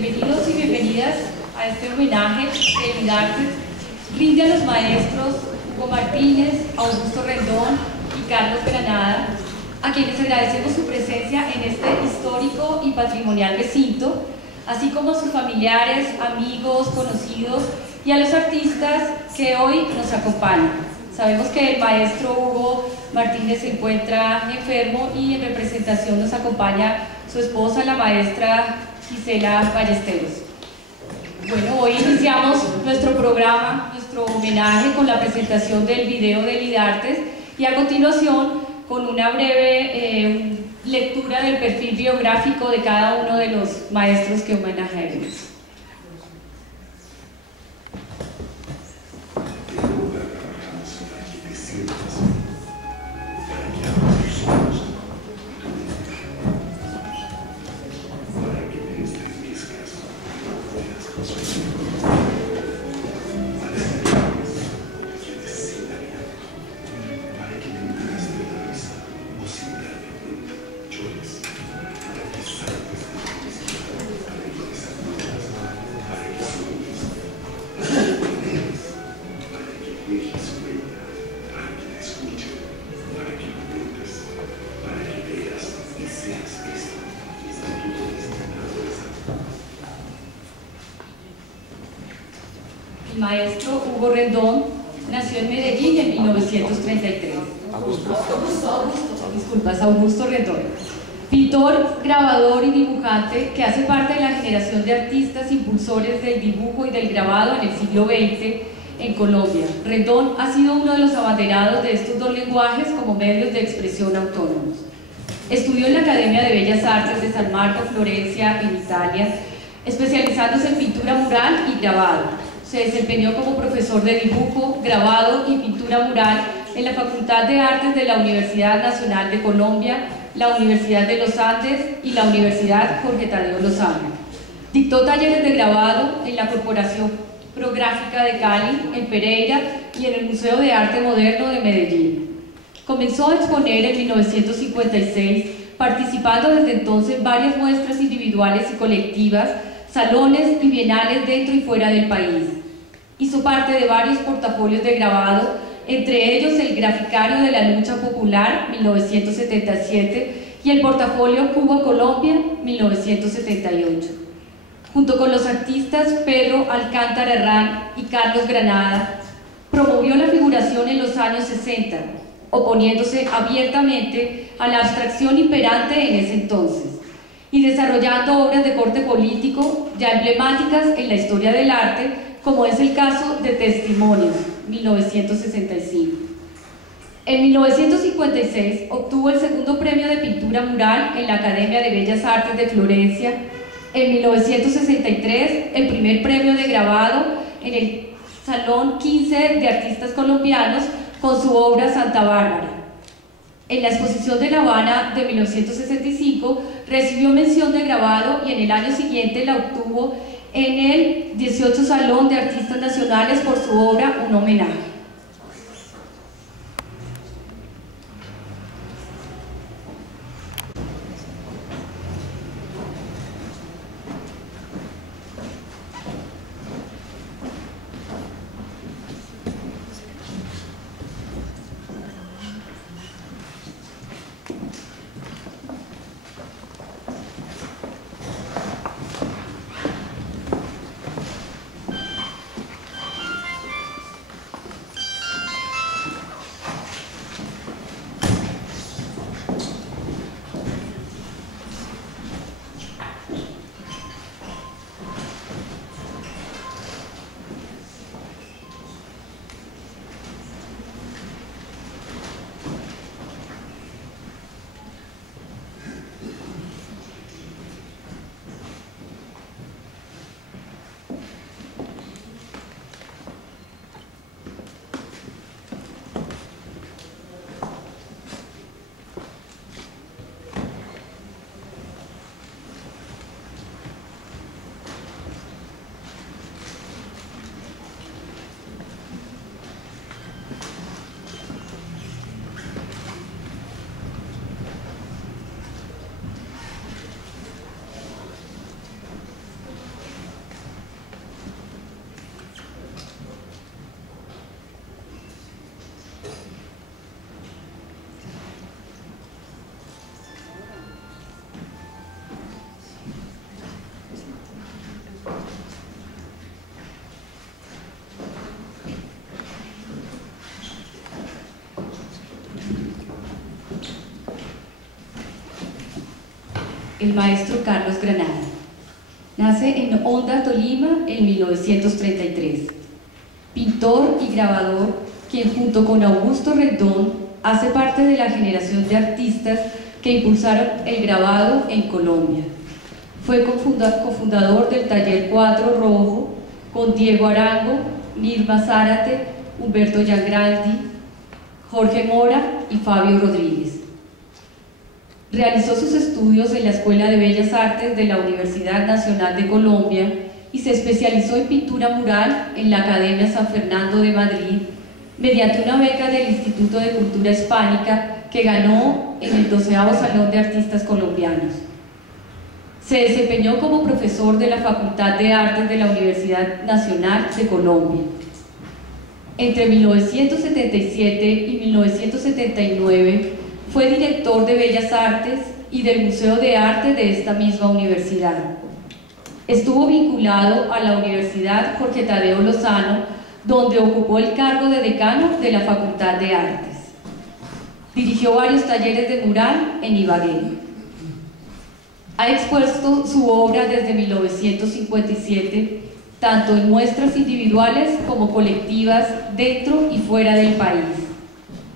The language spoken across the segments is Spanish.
Bienvenidos y bienvenidas a este homenaje que Vidartes rinde a los maestros Hugo Martínez, Augusto Rendón y Carlos Granada, a quienes agradecemos su presencia en este histórico y patrimonial recinto, así como a sus familiares, amigos, conocidos y a los artistas que hoy nos acompañan. Sabemos que el maestro Hugo Martínez se encuentra enfermo y en representación nos acompaña su esposa, la maestra Gisela Ballesteros. Bueno, hoy iniciamos nuestro programa, nuestro homenaje con la presentación del video de Vidartes y a continuación con una breve lectura del perfil biográfico de cada uno de los maestros que homenajearemos. El maestro Hugo Rendón nació en Medellín en 1933. Augusto Rendón. Pintor, grabador y dibujante que hace parte de la generación de artistas impulsores del dibujo y del grabado en el siglo XX en Colombia. Rendón ha sido uno de los abanderados de estos dos lenguajes como medios de expresión autónomos. Estudió en la Academia de Bellas Artes de San Marco, Florencia, en Italia, especializándose en pintura mural y grabado. Se desempeñó como profesor de dibujo, grabado y pintura mural en la Facultad de Artes de la Universidad Nacional de Colombia, la Universidad de los Andes y la Universidad Jorge Tadeo Lozano. Dictó talleres de grabado en la Corporación Prográfica de Cali, en Pereira y en el Museo de Arte Moderno de Medellín. Comenzó a exponer en 1956, participando desde entonces en varias muestras individuales y colectivas, salones y bienales dentro y fuera del país. Hizo parte de varios portafolios de grabado, entre ellos el Graficario de la Lucha Popular, 1977, y el portafolio Cuba-Colombia, 1978. Junto con los artistas Pedro Alcántara Herrán y Carlos Granada, promovió la figuración en los años 60, oponiéndose abiertamente a la abstracción imperante en ese entonces, y desarrollando obras de corte político ya emblemáticas en la historia del arte, como es el caso de Testimonios, 1965. En 1956 obtuvo el segundo premio de pintura mural en la Academia de Bellas Artes de Florencia. En 1963 el primer premio de grabado en el Salón 15 de Artistas Colombianos con su obra Santa Bárbara. En la exposición de La Habana de 1965 recibió mención de grabado y en el año siguiente la obtuvo en el 18 Salón de Artistas Nacionales por su obra Un Homenaje. el maestro Carlos Granada. Nace en Honda, Tolima, en 1933. Pintor y grabador, quien junto con Augusto Rendón hace parte de la generación de artistas que impulsaron el grabado en Colombia. Fue cofundador del Taller 4 Rojo con Diego Arango, Nirma Zárate, Humberto Yangrandi, Jorge Mora y Fabio Rodríguez. Realizó sus estudios en la Escuela de Bellas Artes de la Universidad Nacional de Colombia y se especializó en pintura mural en la Academia San Fernando de Madrid mediante una beca del Instituto de Cultura Hispánica que ganó en el 12º Salón de Artistas Colombianos. Se desempeñó como profesor de la Facultad de Artes de la Universidad Nacional de Colombia. Entre 1977 y 1979 fue director de Bellas Artes y del Museo de Arte de esta misma universidad. Estuvo vinculado a la Universidad Jorge Tadeo Lozano, donde ocupó el cargo de decano de la Facultad de Artes. Dirigió varios talleres de mural en Ibagué. Ha expuesto su obra desde 1957, tanto en muestras individuales como colectivas dentro y fuera del país.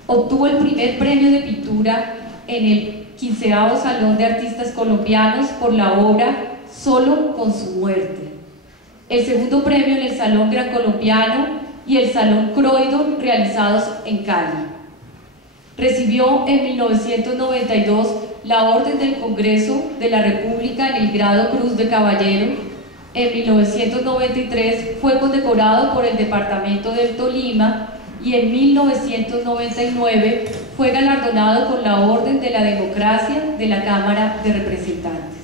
Obtuvo el primer premio de pintura en el 15º Salón de Artistas Colombianos por la obra Solo con su muerte, el segundo premio en el Salón Gran Colombiano y el Salón Croydon realizados en Cali. Recibió en 1992 la Orden del Congreso de la República en el grado Cruz de Caballero. En 1993 fue condecorado por el Departamento del Tolima y en 1999 fue galardonado con la Orden de la Democracia de la Cámara de Representantes.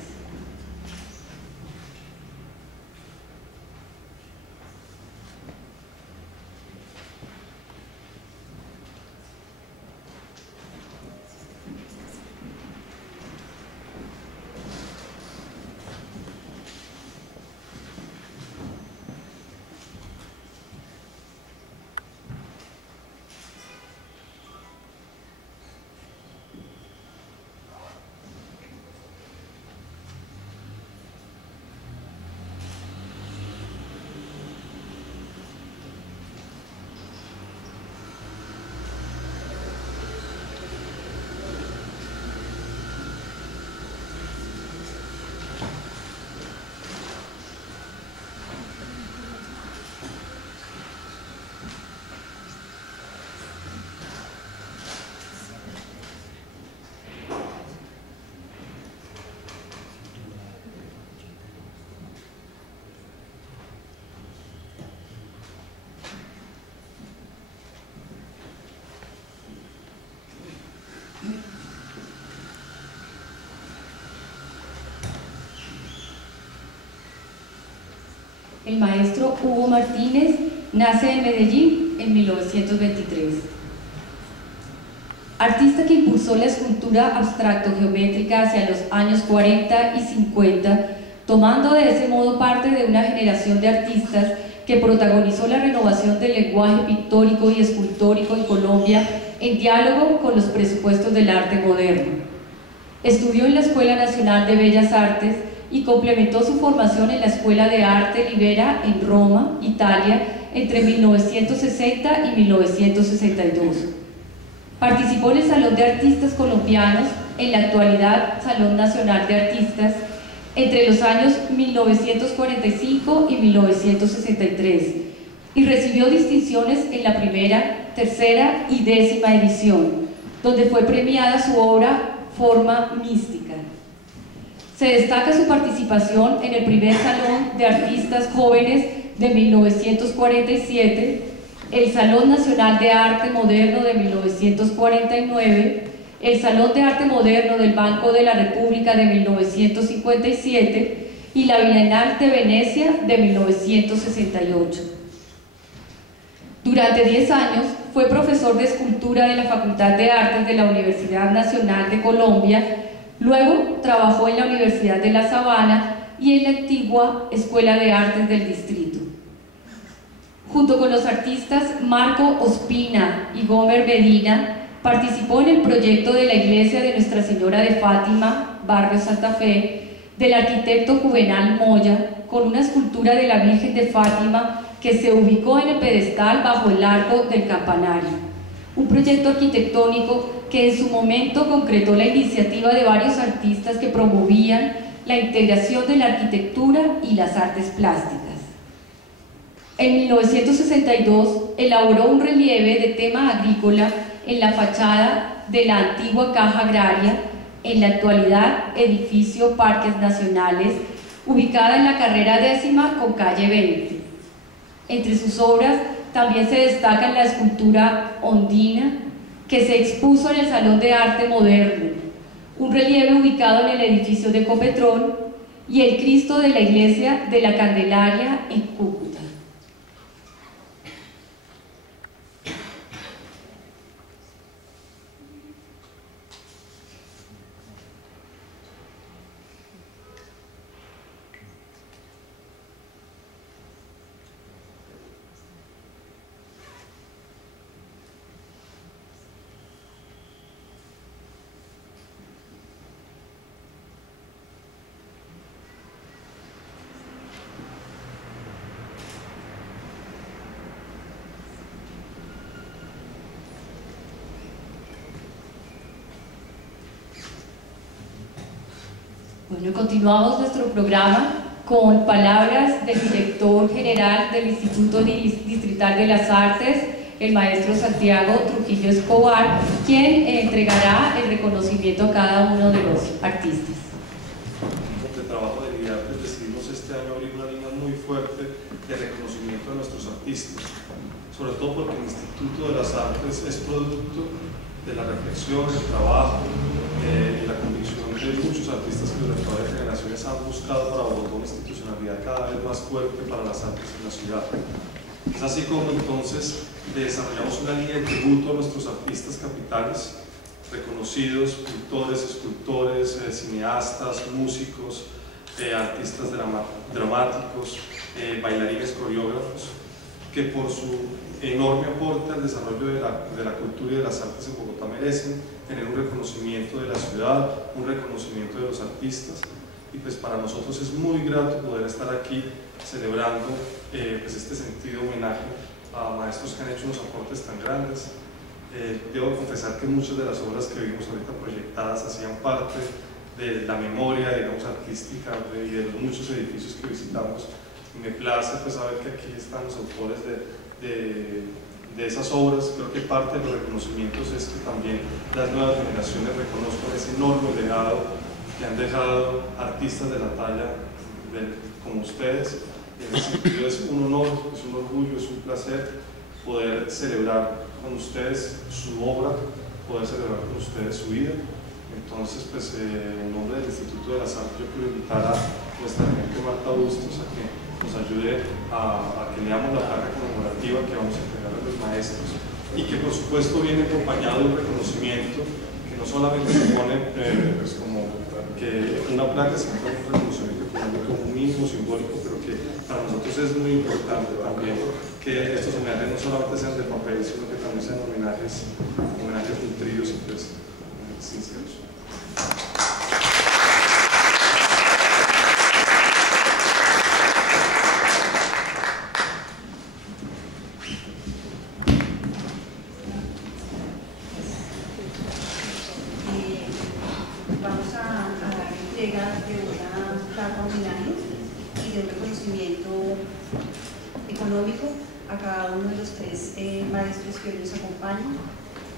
El maestro Hugo Martínez nace en Medellín en 1923. Artista que impulsó la escultura abstracto-geométrica hacia los años 40 y 50, tomando de ese modo parte de una generación de artistas que protagonizó la renovación del lenguaje pictórico y escultórico en Colombia en diálogo con los presupuestos del arte moderno. Estudió en la Escuela Nacional de Bellas Artes y complementó su formación en la Escuela de Arte Libera en Roma, Italia, entre 1960 y 1962. Participó en el Salón de Artistas Colombianos, en la actualidad Salón Nacional de Artistas, entre los años 1945 y 1963, y recibió distinciones en la primera, tercera y 10ª edición, donde fue premiada su obra Forma Mística. Se destaca su participación en el primer Salón de Artistas Jóvenes de 1947, el Salón Nacional de Arte Moderno de 1949, el Salón de Arte Moderno del Banco de la República de 1957 y la Bienal de Venecia de 1968. Durante 10 años fue profesor de escultura de la Facultad de Artes de la Universidad Nacional de Colombia. Luego trabajó en la Universidad de La Sabana y en la antigua Escuela de Artes del Distrito. Junto con los artistas Marco Ospina y Gomer Medina, participó en el proyecto de la iglesia de Nuestra Señora de Fátima, barrio Santa Fe, del arquitecto Juvenal Moya, con una escultura de la Virgen de Fátima que se ubicó en el pedestal bajo el arco del campanario. Un proyecto arquitectónico que en su momento concretó la iniciativa de varios artistas que promovían la integración de la arquitectura y las artes plásticas. En 1962 elaboró un relieve de tema agrícola en la fachada de la antigua Caja Agraria, en la actualidad edificio Parques Nacionales, ubicada en la carrera 10ª con calle 20. Entre sus obras también se destacan la escultura Ondina, que se expuso en el Salón de Arte Moderno, un relieve ubicado en el edificio de Ecopetrol y el Cristo de la Iglesia de la Candelaria en Cúcuta. Bueno, continuamos nuestro programa con palabras del director general del Instituto Distrital de las Artes, el maestro Santiago Trujillo Escobar, quien entregará el reconocimiento a cada uno de los artistas. De trabajo de Guiartes decidimos este año abrir una línea muy fuerte de reconocimiento de nuestros artistas, sobre todo porque el Instituto de las Artes es producto de la reflexión, el trabajo y la convicción de muchos artistas que durante varias generaciones han buscado para Bogotá una institucionalidad cada vez más fuerte para las artes en la ciudad. Es así como entonces desarrollamos una línea de tributo a nuestros artistas capitales, reconocidos pintores, escultores, cineastas, músicos, artistas dramáticos, bailarines, coreógrafos, que por su enorme aporte al desarrollo de la cultura y de las artes en Bogotá merecen tener un reconocimiento de la ciudad, un reconocimiento de los artistas, y pues para nosotros es muy grato poder estar aquí celebrando pues este sentido homenaje a maestros que han hecho unos aportes tan grandes. Debo confesar que muchas de las obras que vimos ahorita proyectadas hacían parte de la memoria, digamos, artística y de los muchos edificios que visitamos, y me place pues saber que aquí están los autores de esas obras. Creo que parte de los reconocimientos es que también las nuevas generaciones reconozcan ese enorme legado que han dejado artistas de la talla como ustedes. En ese sentido es un honor, es un orgullo, es un placer poder celebrar con ustedes su obra, poder celebrar con ustedes su vida. Entonces, pues en nombre del Instituto de las Artes yo quiero invitar a nuestra gerente Marta Bustos a que nos ayude a que leamos la placa conmemorativa que vamos a entregar a los maestros, y que por supuesto viene acompañado de un reconocimiento que no solamente supone pues como que una placa, sino un reconocimiento como un mínimo simbólico, pero que para nosotros es muy importante también que estos homenajes no solamente sean de papel, sino que también sean homenajes nutridos y pues sinceros. Vamos a dar entrega de una placa homenaje y de un reconocimiento económico a cada uno de los tres maestros que hoy nos acompañan.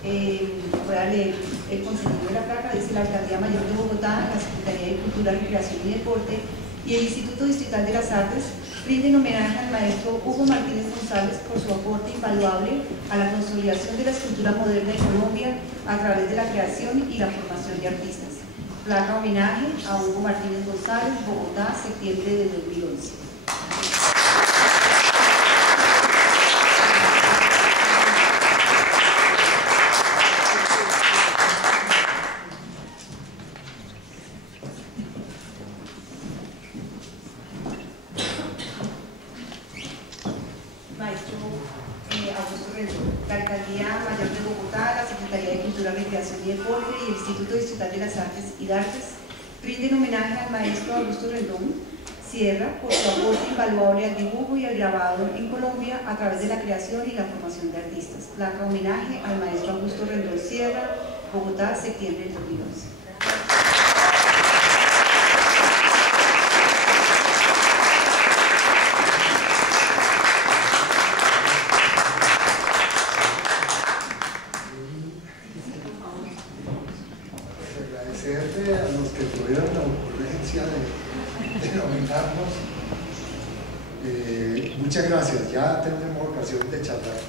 Voy a leer el contenido de la placa. Dice: la Alcaldía Mayor de Bogotá, la Secretaría de Cultura, Recreación y Deporte y el Instituto Distrital de las Artes rinden homenaje al maestro Hugo Martínez González por su aporte invaluable a la consolidación de la escultura moderna en Colombia a través de la creación y la formación de artistas. Placa homenaje a Hugo Martínez González, Bogotá, septiembre de 2011. Maestro Augusto Rendón, la Alcaldía Mayor de Bogotá, la Secretaría de Cultura Recreación y Deporte y el Instituto Distrital de las Artes y Artes rinden homenaje al maestro Augusto Rendón Sierra por su aporte invaluable al dibujo y al grabado en Colombia a través de la creación y la formación de artistas. Placa homenaje al maestro Augusto Rendón Sierra, Bogotá, septiembre del 2011. Agradecerle a los que tuvieron la ocurrencia de nominarnos. Muchas gracias, ya tenemos ocasión de charlar.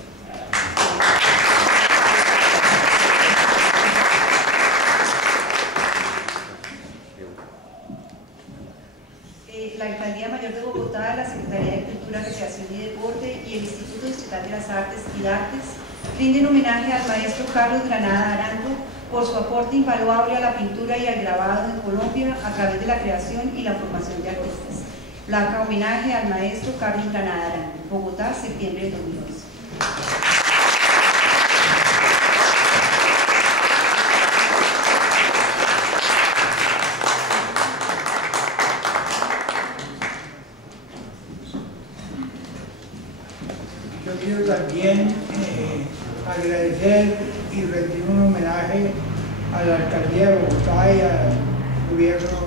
La Alcaldía Mayor de Bogotá, la Secretaría de Cultura, Recreación y Deporte y el Instituto Distrital de las Artes y Artes rinden homenaje al maestro Carlos Granada Arango por su aporte invaluable a la pintura y al grabado en Colombia a través de la creación y la formación de artistas. Placa homenaje al maestro Carlos Granada Arango, Bogotá, septiembre del 2011. Yo quiero también agradecer y rendir un homenaje a la Alcaldía de Bogotá y al gobierno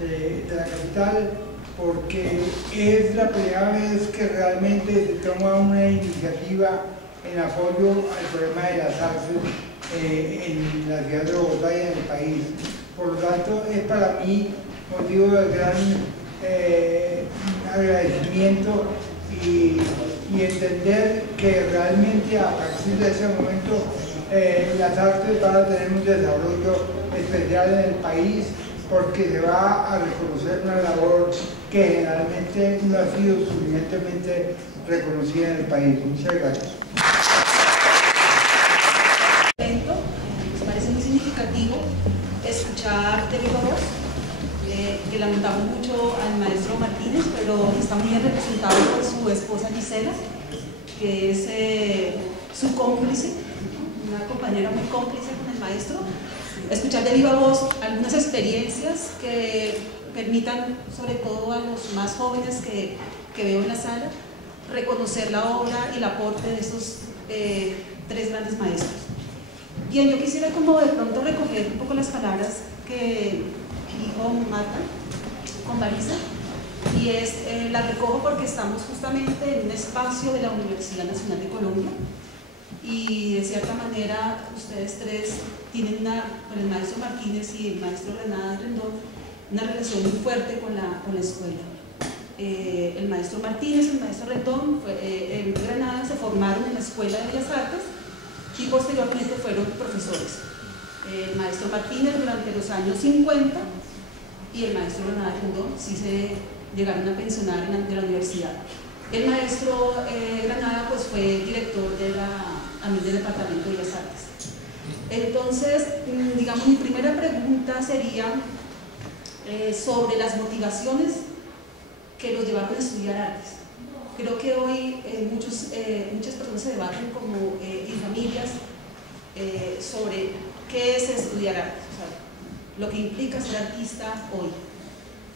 de la capital, porque es la primera vez que realmente se toma una iniciativa en apoyo al problema de las artes en la ciudad de Bogotá y en el país. Por lo tanto, es para mí motivo de gran agradecimiento y entender que realmente a partir de ese momento las artes van a tener un desarrollo especial en el país, porque se va a reconocer una labor que generalmente no ha sido suficientemente reconocida en el país. Muchas gracias. Nos parece muy significativo escuchar de viva voz, que lamentamos mucho al maestro Martínez, pero está muy bien representado por su esposa Gisela, que es su cómplice, una compañera muy cómplice con el maestro. Escuchar de viva voz algunas experiencias que permitan, sobre todo a los más jóvenes que veo en la sala, reconocer la obra y el aporte de estos tres grandes maestros. Bien, yo quisiera como de pronto recoger un poco las palabras que dijo Marta con Marisa, y la recojo porque estamos justamente en un espacio de la Universidad Nacional de Colombia, y de cierta manera ustedes tres tienen con el maestro Martínez y el maestro Granada Rendón una relación muy fuerte con la escuela. El maestro Martínez y el maestro Rendón en Granada se formaron en la Escuela de Bellas Artes y posteriormente fueron profesores. El maestro Martínez durante los años 50 y el maestro Granada Rendón sí se llegaron a pensionar de la universidad. El maestro Granada pues fue director del Departamento de Bellas Artes. Entonces, digamos, mi primera pregunta sería sobre las motivaciones que los llevaron a estudiar artes. Creo que hoy muchas personas se debaten como en familias sobre qué es estudiar artes, o sea, lo que implica ser artista hoy.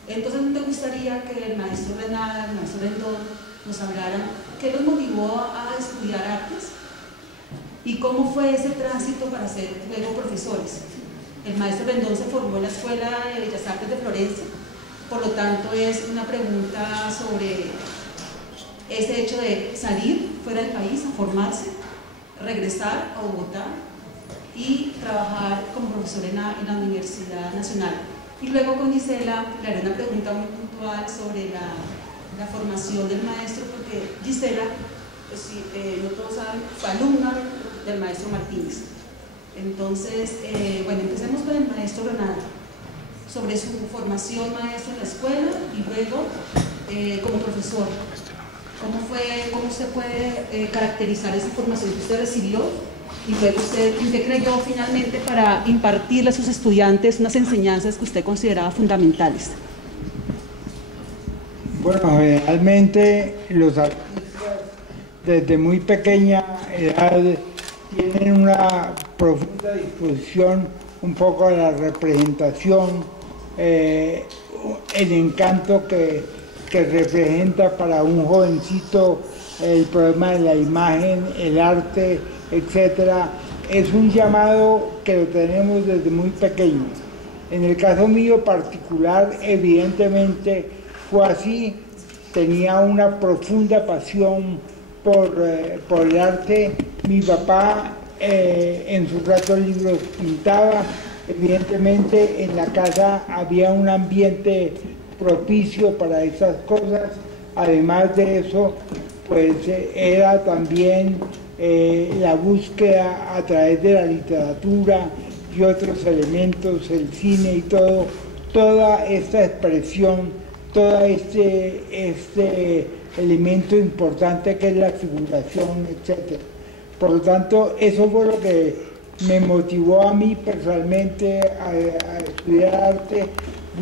Entonces me gustaría que el maestro Granada, el maestro Rendón, nos hablaran qué los motivó a estudiar artes y cómo fue ese tránsito para ser luego profesores. El maestro Rendón se formó en la Escuela de Bellas Artes de Florencia, por lo tanto es una pregunta sobre ese hecho de salir fuera del país a formarse, regresar a Bogotá y trabajar como profesor en la Universidad Nacional. Y luego con Gisela le haré una pregunta muy puntual sobre la formación del maestro, porque Gisela, pues, no todos saben, fue alumna del maestro Martínez. Entonces, bueno, empecemos con el maestro Granada, sobre su formación maestro en la escuela y luego como profesor. ¿Cómo se puede caracterizar esa formación que usted recibió? Y luego usted, ¿qué creyó finalmente para impartirle a sus estudiantes unas enseñanzas que usted consideraba fundamentales? Bueno, realmente los artistas desde muy pequeña edad tienen una profunda disposición un poco a la representación, el encanto que representa para un jovencito el problema de la imagen, el arte, etc. Es un llamado que lo tenemos desde muy pequeños. En el caso mío particular, evidentemente fue así. Tenía una profunda pasión por el arte. Mi papá en sus ratos libres pintaba. Evidentemente en la casa había un ambiente propicio para esas cosas. Además de eso, pues era también la búsqueda a través de la literatura y otros elementos, el cine y todo, toda esta expresión, todo este elemento importante que es la figuración, etc. Por lo tanto, eso fue lo que me motivó a mí personalmente a estudiar arte.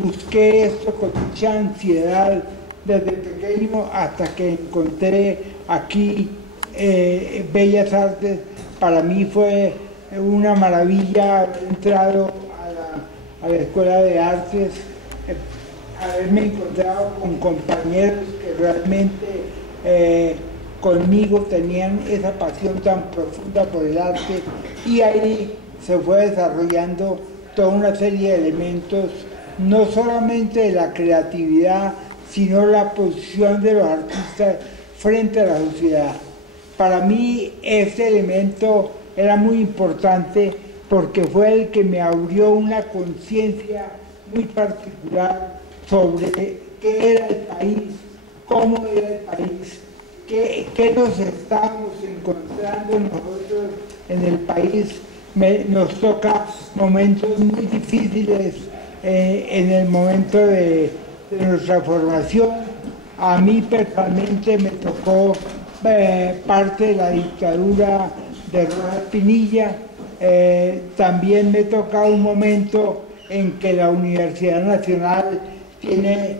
Busqué esto con mucha ansiedad desde pequeño hasta que encontré aquí Bellas Artes. Para mí fue una maravilla haber entrado a la Escuela de Artes, haberme encontrado con compañeros que realmente conmigo tenían esa pasión tan profunda por el arte, y ahí se fue desarrollando toda una serie de elementos, no solamente de la creatividad, sino la posición de los artistas frente a la sociedad. Para mí este elemento era muy importante porque fue el que me abrió una conciencia muy particular sobre qué era el país, cómo era el país, qué nos estábamos encontrando nosotros en el país. Nos toca momentos muy difíciles en el momento de nuestra formación. A mí personalmente me tocó parte de la dictadura de Rojas Pinilla. También me toca un momento en que la Universidad Nacional tiene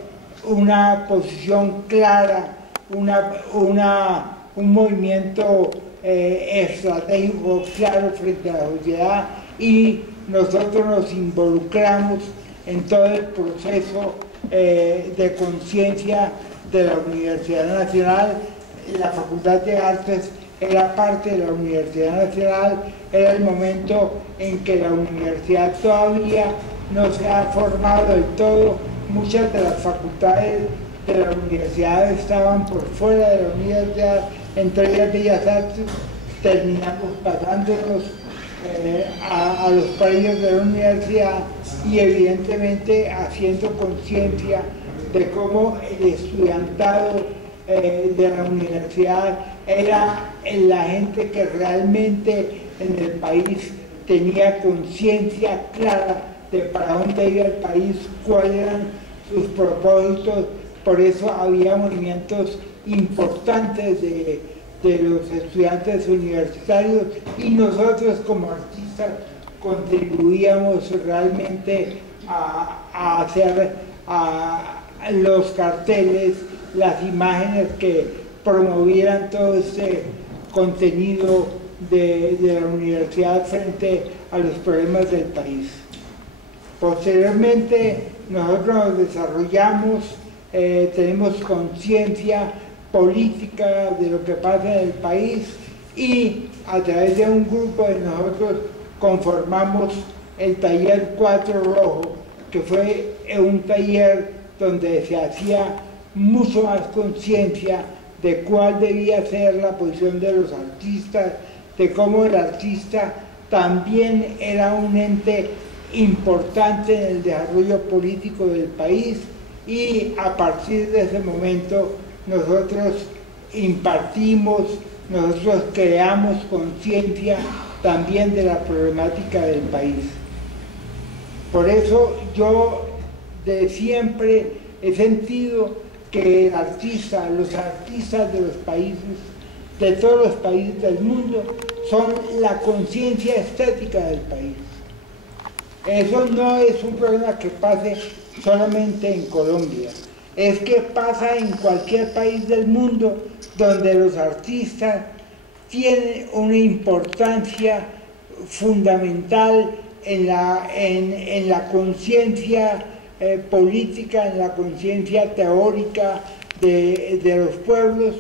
una posición clara, un movimiento estratégico claro frente a la sociedad, y nosotros nos involucramos en todo el proceso de conciencia de la Universidad Nacional. La Facultad de Artes era parte de la Universidad Nacional. Era el momento en que la universidad todavía no se ha formado del todo. Muchas de las facultades de la universidad estaban por fuera de la universidad, entre ellas Bellas Artes. Terminamos pasándonos a los países de la universidad y evidentemente haciendo conciencia de cómo el estudiantado de la universidad era la gente que realmente en el país tenía conciencia clara de para dónde iba el país, cuáles eran sus propósitos. Por eso había movimientos importantes de los estudiantes universitarios, y nosotros como artistas contribuíamos realmente a hacer los carteles, las imágenes que promovieran todo este contenido de la universidad frente a los problemas del país. Posteriormente nosotros nos desarrollamos, tenemos conciencia política de lo que pasa en el país, y a través de un grupo de nosotros conformamos el taller 4 Rojo, que fue un taller donde se hacía mucho más conciencia de cuál debía ser la posición de los artistas, de cómo el artista también era un ente importante en el desarrollo político del país. Y a partir de ese momento nosotros impartimos, nosotros creamos conciencia también de la problemática del país. Por eso yo de siempre he sentido que el artista, los artistas de los países, de todos los países del mundo, son la conciencia estética del país. Eso no es un problema que pase solamente en Colombia, es que pasa en cualquier país del mundo donde los artistas tiene una importancia fundamental en la conciencia política, en la conciencia teórica de los pueblos.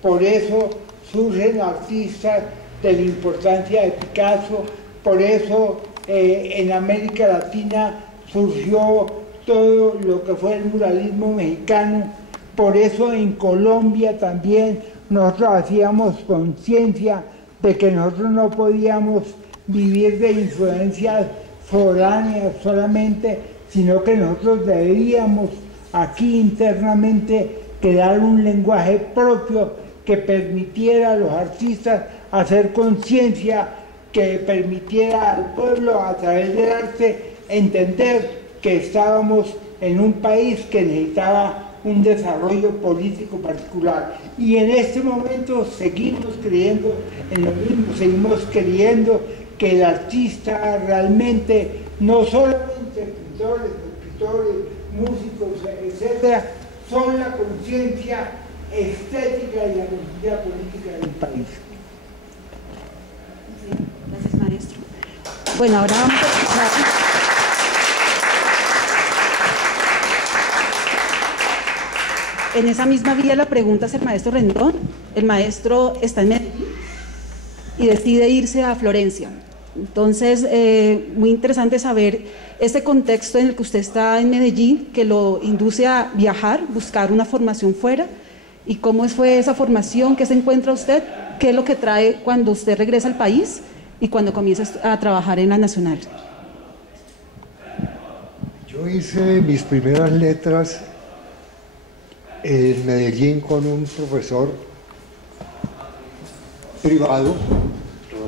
Por eso surgen artistas de la importancia de Picasso, por eso en América Latina surgió todo lo que fue el muralismo mexicano, por eso en Colombia también nosotros hacíamos conciencia de que nosotros no podíamos vivir de influencias foráneas solamente, sino que nosotros debíamos aquí internamente crear un lenguaje propio que permitiera a los artistas hacer conciencia, que permitiera al pueblo a través del arte entender que estábamos en un país que necesitaba un desarrollo político particular. Y en este momento seguimos creyendo en lo mismo, seguimos creyendo que el artista realmente, no solamente pintores, escritores, músicos, etcétera, son la conciencia estética y la conciencia política del país. Gracias, maestro. Bueno, ahora vamos a escuchar. En esa misma vía la pregunta es el maestro Rendón. El maestro está en Medellín y decide irse a Florencia. Entonces, muy interesante saber este contexto en el que usted está en Medellín, que lo induce a viajar, buscar una formación fuera, y cómo fue esa formación, qué se encuentra usted, qué es lo que trae cuando usted regresa al país y cuando comienza a trabajar en la Nacional. Yo hice mis primeras letras en Medellín con un profesor privado,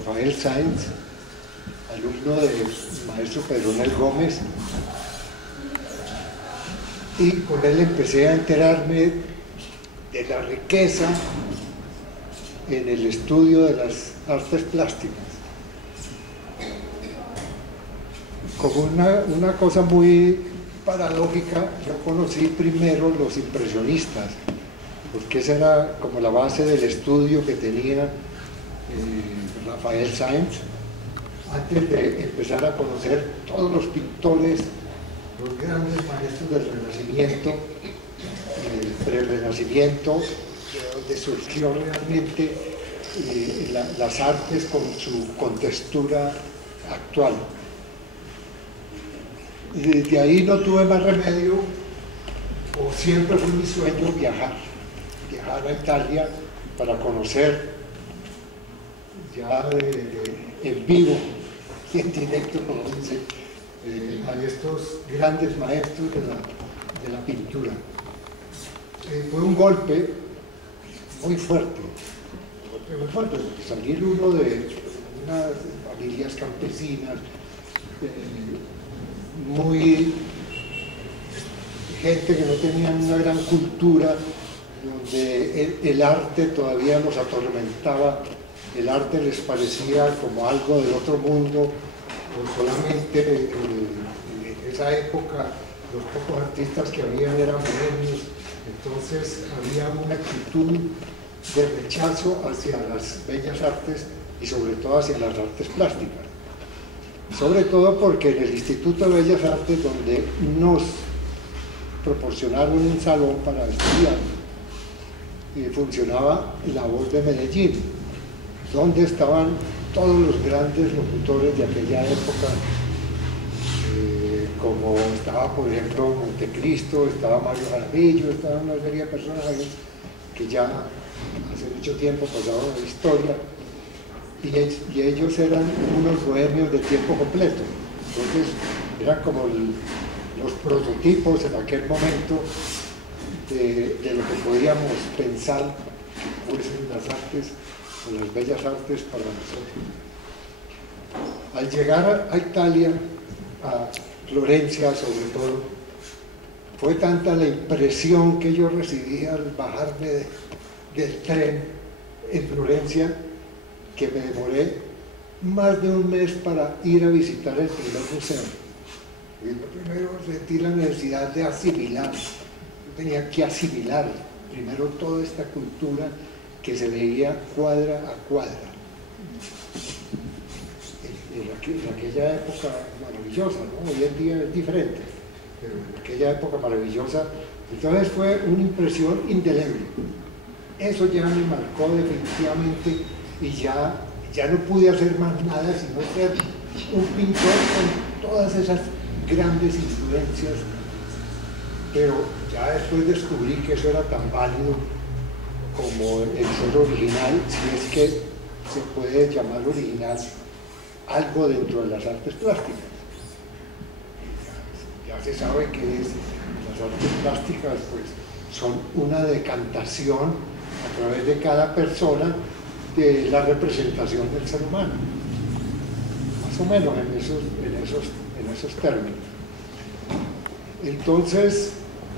Rafael Sáenz, alumno del maestro Pedronel Gómez, y con él empecé a enterarme de la riqueza en el estudio de las artes plásticas. Como una cosa muy paradójica, yo conocí primero los impresionistas, porque esa era como la base del estudio que tenía Rafael Sáenz, antes de empezar a conocer todos los pintores, los grandes maestros del Renacimiento, el pre-Renacimiento, de donde surgió realmente las artes con su contextura actual. Y desde ahí no tuve más remedio, o siempre fue mi sueño viajar a Italia para conocer ya en vivo y en directo, como dice, a estos grandes maestros de la pintura. Fue un golpe muy fuerte, porque salir uno de unas familias campesinas, muy gente que no tenían una gran cultura, donde el arte todavía los atormentaba, el arte les parecía como algo del otro mundo, o solamente en esa época los pocos artistas que habían eran bohemios. Entonces había una actitud de rechazo hacia las bellas artes y sobre todo hacia las artes plásticas. Sobre todo porque en el Instituto de Bellas Artes, donde nos proporcionaron un salón para estudiar, funcionaba La Voz de Medellín, donde estaban todos los grandes locutores de aquella época, como estaba, por ejemplo, Montecristo, estaba Mario Jaramillo, estaba una serie de personas que ya hace mucho tiempo pasaron a la historia, y ellos eran unos bohemios de tiempo completo. Entonces eran como los prototipos en aquel momento de lo que podríamos pensar que fuesen las artes o las bellas artes para nosotros. Al llegar a Italia, a Florencia sobre todo, fue tanta la impresión que yo recibí al bajarme del tren en Florencia, que me demoré más de un mes para ir a visitar el primer museo. Y lo primero sentí la necesidad de asimilar. Yo tenía que asimilar primero toda esta cultura que se veía cuadra a cuadra. En aquella época maravillosa, ¿no? Hoy en día es diferente, pero en aquella época maravillosa, entonces fue una impresión indeleble. Eso ya me marcó definitivamente y ya no pude hacer más nada sino ser un pintor con todas esas grandes influencias, pero ya después descubrí que eso era tan válido como el ser original, si es que se puede llamar original algo dentro de las artes plásticas. Ya se sabe que las artes plásticas pues, son una decantación a través de cada persona de la representación del ser humano, más o menos en esos términos. Entonces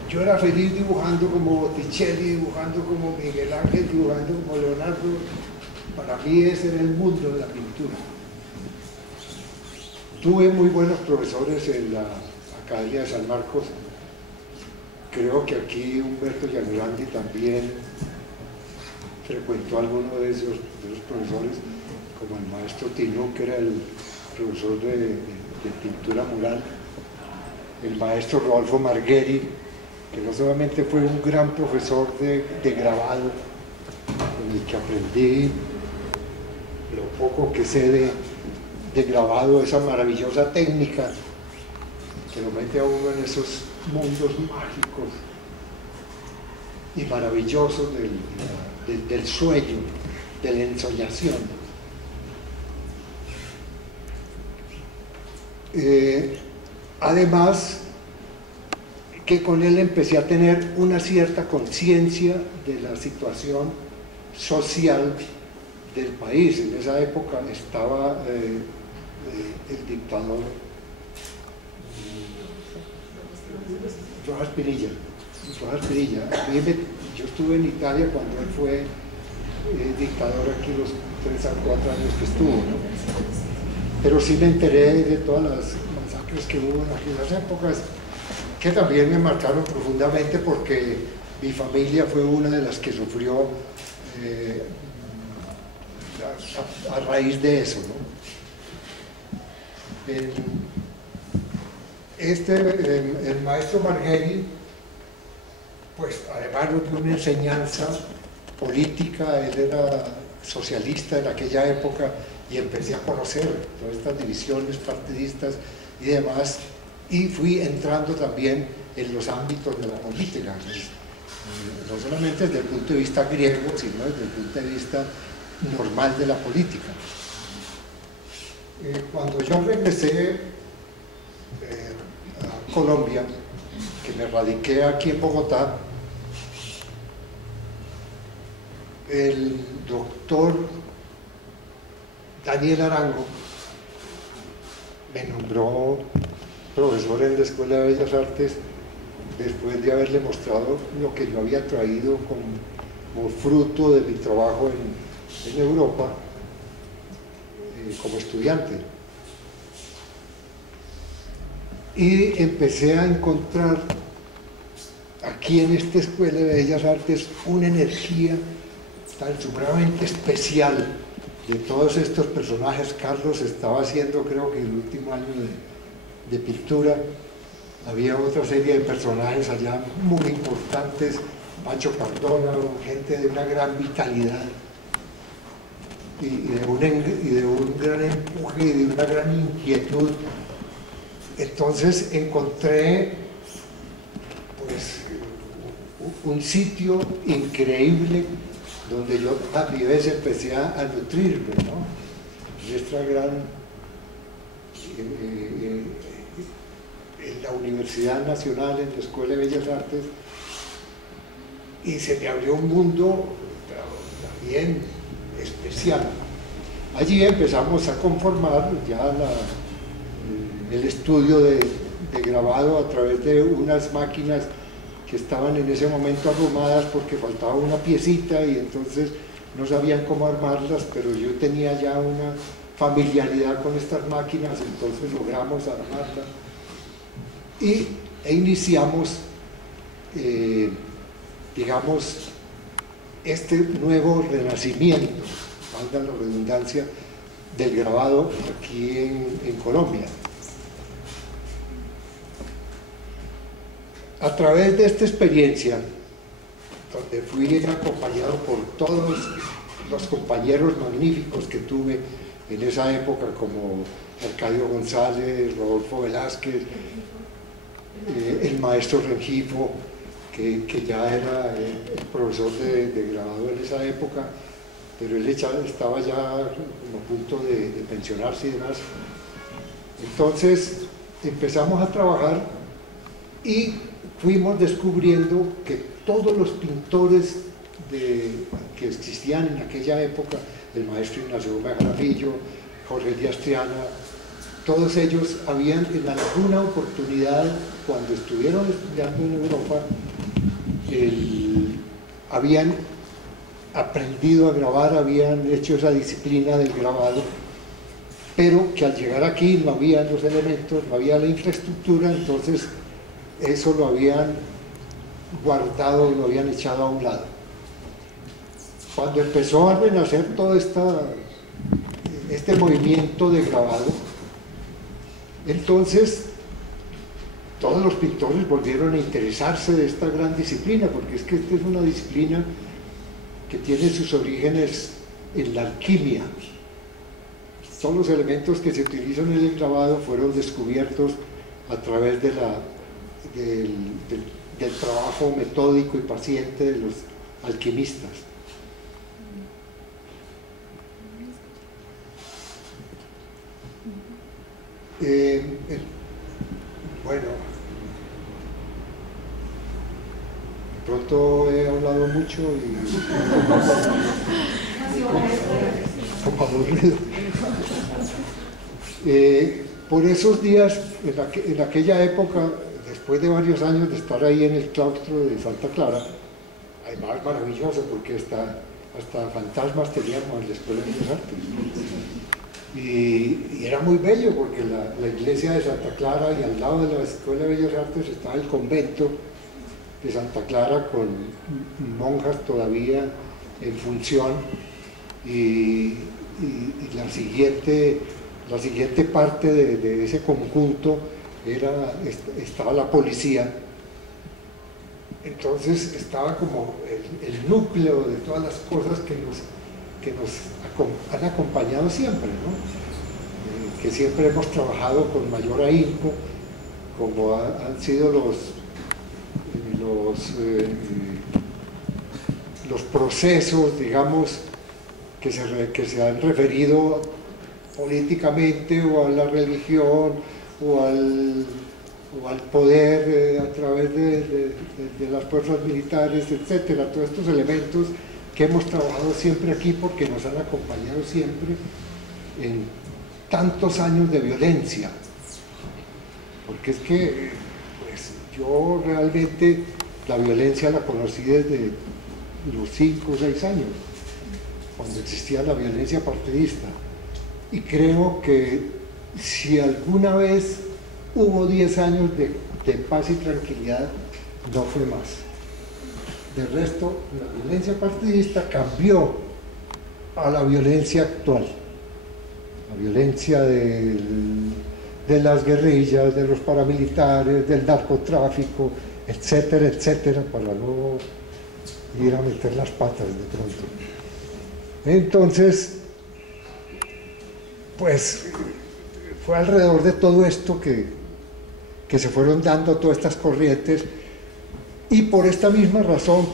yo era feliz dibujando como Botticelli, dibujando como Miguel Ángel, dibujando como Leonardo. Para mí ese era el mundo de la pintura. Tuve muy buenos profesores en la Academia de San Marcos. Creo que aquí Humberto Giangrandi también frecuentó a alguno de esos profesores, como el maestro Tino, que era el profesor de pintura mural, el maestro Rodolfo Margheri, que no solamente fue un gran profesor de grabado, con el que aprendí lo poco que sé de grabado, esa maravillosa técnica que lo mete a uno en esos mundos mágicos y maravillosos del sueño, de la ensoñación. Además, que con él empecé a tener una cierta conciencia de la situación social del país. En esa época estaba el dictador Rojas Pinilla. Yo estuve en Italia cuando él fue dictador aquí los 3 a 4 años que estuvo, ¿no? Pero sí me enteré de todas las masacres que hubo en aquellas épocas, que también me marcaron profundamente porque mi familia fue una de las que sufrió a raíz de eso, ¿no? El maestro Margheri, pues además de una enseñanza política, él era socialista en aquella época y empecé a conocer todas estas divisiones partidistas y demás, y fui entrando también en los ámbitos de la política, no solamente desde el punto de vista griego, sino desde el punto de vista normal de la política. Cuando yo regresé a Colombia, que me radiqué aquí en Bogotá, el doctor Daniel Arango me nombró profesor en la Escuela de Bellas Artes después de haberle mostrado lo que yo había traído como fruto de mi trabajo en Europa como estudiante. Y empecé a encontrar aquí en esta Escuela de Bellas Artes una energía tan supremamente especial de todos estos personajes. Carlos estaba haciendo, creo que el último año de pintura, había otra serie de personajes allá muy importantes, Pancho Cardona, gente de una gran vitalidad y de un gran empuje y de una gran inquietud. Entonces encontré pues un sitio increíble donde yo a mi vez empecé a nutrirme, ¿no? Nuestra gran en la Universidad Nacional, en la Escuela de Bellas Artes, y se me abrió un mundo también especial. Allí empezamos a conformar ya el estudio de grabado a través de unas máquinas que estaban en ese momento arrumadas porque faltaba una piecita y entonces no sabían cómo armarlas, pero yo tenía ya una familiaridad con estas máquinas, entonces logramos armarlas e iniciamos, digamos, este nuevo renacimiento, valga la redundancia, del grabado aquí en Colombia. A través de esta experiencia, donde fui acompañado por todos los compañeros magníficos que tuve en esa época, como Arcadio González, Rodolfo Velázquez, el maestro Rengifo, que ya era el profesor de grabado en esa época, pero él estaba ya como a punto de pensionarse y demás. Entonces empezamos a trabajar y fuimos descubriendo que todos los pintores que existían en aquella época, el maestro Ignacio Gómez Jaramillo, Jorge Díaz Triana, todos ellos habían en alguna oportunidad, cuando estuvieron estudiando en Europa, habían aprendido a grabar, habían hecho esa disciplina del grabado, pero que al llegar aquí no había los elementos, no había la infraestructura, entonces eso lo habían guardado, lo habían echado a un lado. Cuando empezó a renacer todo este movimiento de grabado, entonces todos los pintores volvieron a interesarse de esta gran disciplina, porque es que esta es una disciplina que tiene sus orígenes en la alquimia. Todos los elementos que se utilizan en el grabado fueron descubiertos a través del trabajo metódico y paciente de los alquimistas. Bueno, de pronto he hablado mucho y como aburrido. Por esos días, en aquella época, después de varios años de estar ahí en el claustro de Santa Clara, además maravilloso porque hasta fantasmas teníamos en la Escuela de Bellas Artes. Y era muy bello porque la iglesia de Santa Clara, y al lado de la Escuela de Bellas Artes estaba el convento de Santa Clara con monjas todavía en función, y la siguiente parte de ese conjunto estaba la policía. Entonces estaba como el núcleo de todas las cosas que nos han acompañado siempre, ¿no? Que siempre hemos trabajado con mayor ahínco, como han sido los procesos, digamos, que se han referido políticamente o a la religión o al poder a través de las fuerzas militares, etcétera, todos estos elementos que hemos trabajado siempre aquí porque nos han acompañado siempre en tantos años de violencia. Porque es que pues, yo realmente la violencia la conocí desde los 5 o 6 años, cuando existía la violencia partidista. Y creo que si alguna vez hubo 10 años de paz y tranquilidad, no fue más. De resto, la violencia partidista cambió a la violencia actual, la violencia de las guerrillas, de los paramilitares, del narcotráfico, etcétera, etcétera, para no ir a meter las patas de pronto. Entonces, pues, fue alrededor de todo esto que se fueron dando todas estas corrientes. Y por esta misma razón,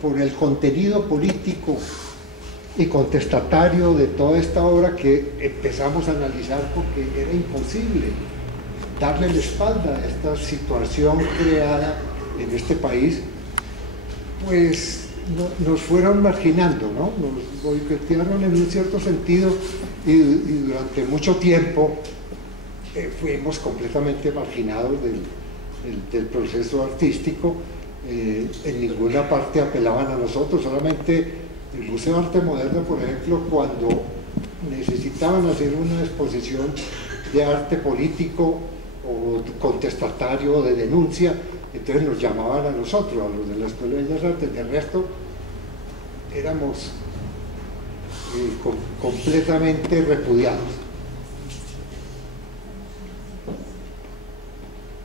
por el contenido político y contestatario de toda esta obra que empezamos a analizar, porque era imposible darle la espalda a esta situación creada en este país, pues nos fueron marginando, ¿no? Nos boicotearon en un cierto sentido y durante mucho tiempo fuimos completamente marginados del proceso artístico. En ninguna parte apelaban a nosotros, solamente el Museo de Arte Moderno, por ejemplo, cuando necesitaban hacer una exposición de arte político o contestatario o de denuncia, entonces nos llamaban a nosotros, a los de la Escuela de Bellas Artes. Del resto éramos completamente repudiados.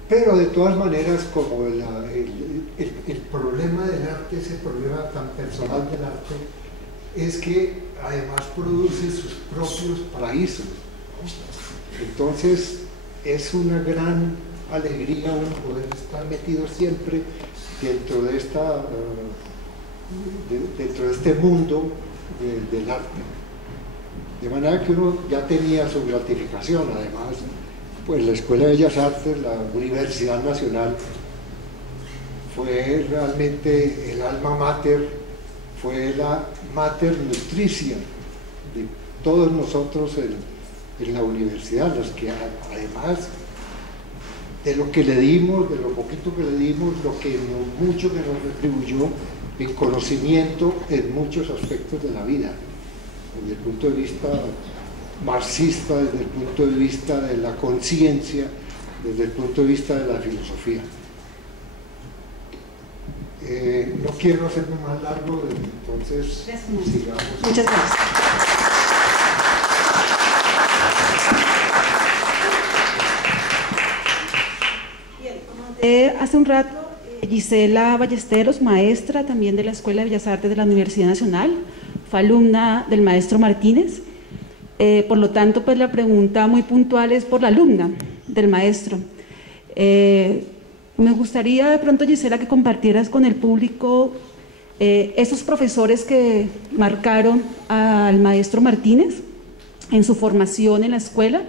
Pero de todas maneras, como el problema del arte, ese problema tan personal del arte, es que además produce sus propios paraísos, ¿no? Entonces es una gran alegría uno poder estar metido siempre dentro de dentro de este mundo del arte. De manera que uno ya tenía su gratificación. Además, pues la Escuela de Bellas Artes, la Universidad Nacional, fue realmente el alma mater, fue la mater nutricia de todos nosotros en la universidad, los que además de lo que le dimos, de lo poquito que le dimos, mucho que nos retribuyó en conocimiento en muchos aspectos de la vida, desde el punto de vista marxista, desde el punto de vista de la conciencia, desde el punto de vista de la filosofía. No quiero hacerme más largo, entonces sigamos. Muchas gracias. Bien, hace un rato, Gisela Ballesteros, maestra también de la Escuela de Bellas Artes de la Universidad Nacional, fue alumna del maestro Martínez. Por lo tanto, pues la pregunta muy puntual es por la alumna del maestro. Me gustaría de pronto, Gisela, que compartieras con el público esos profesores que marcaron al maestro Martínez en su formación en la escuela.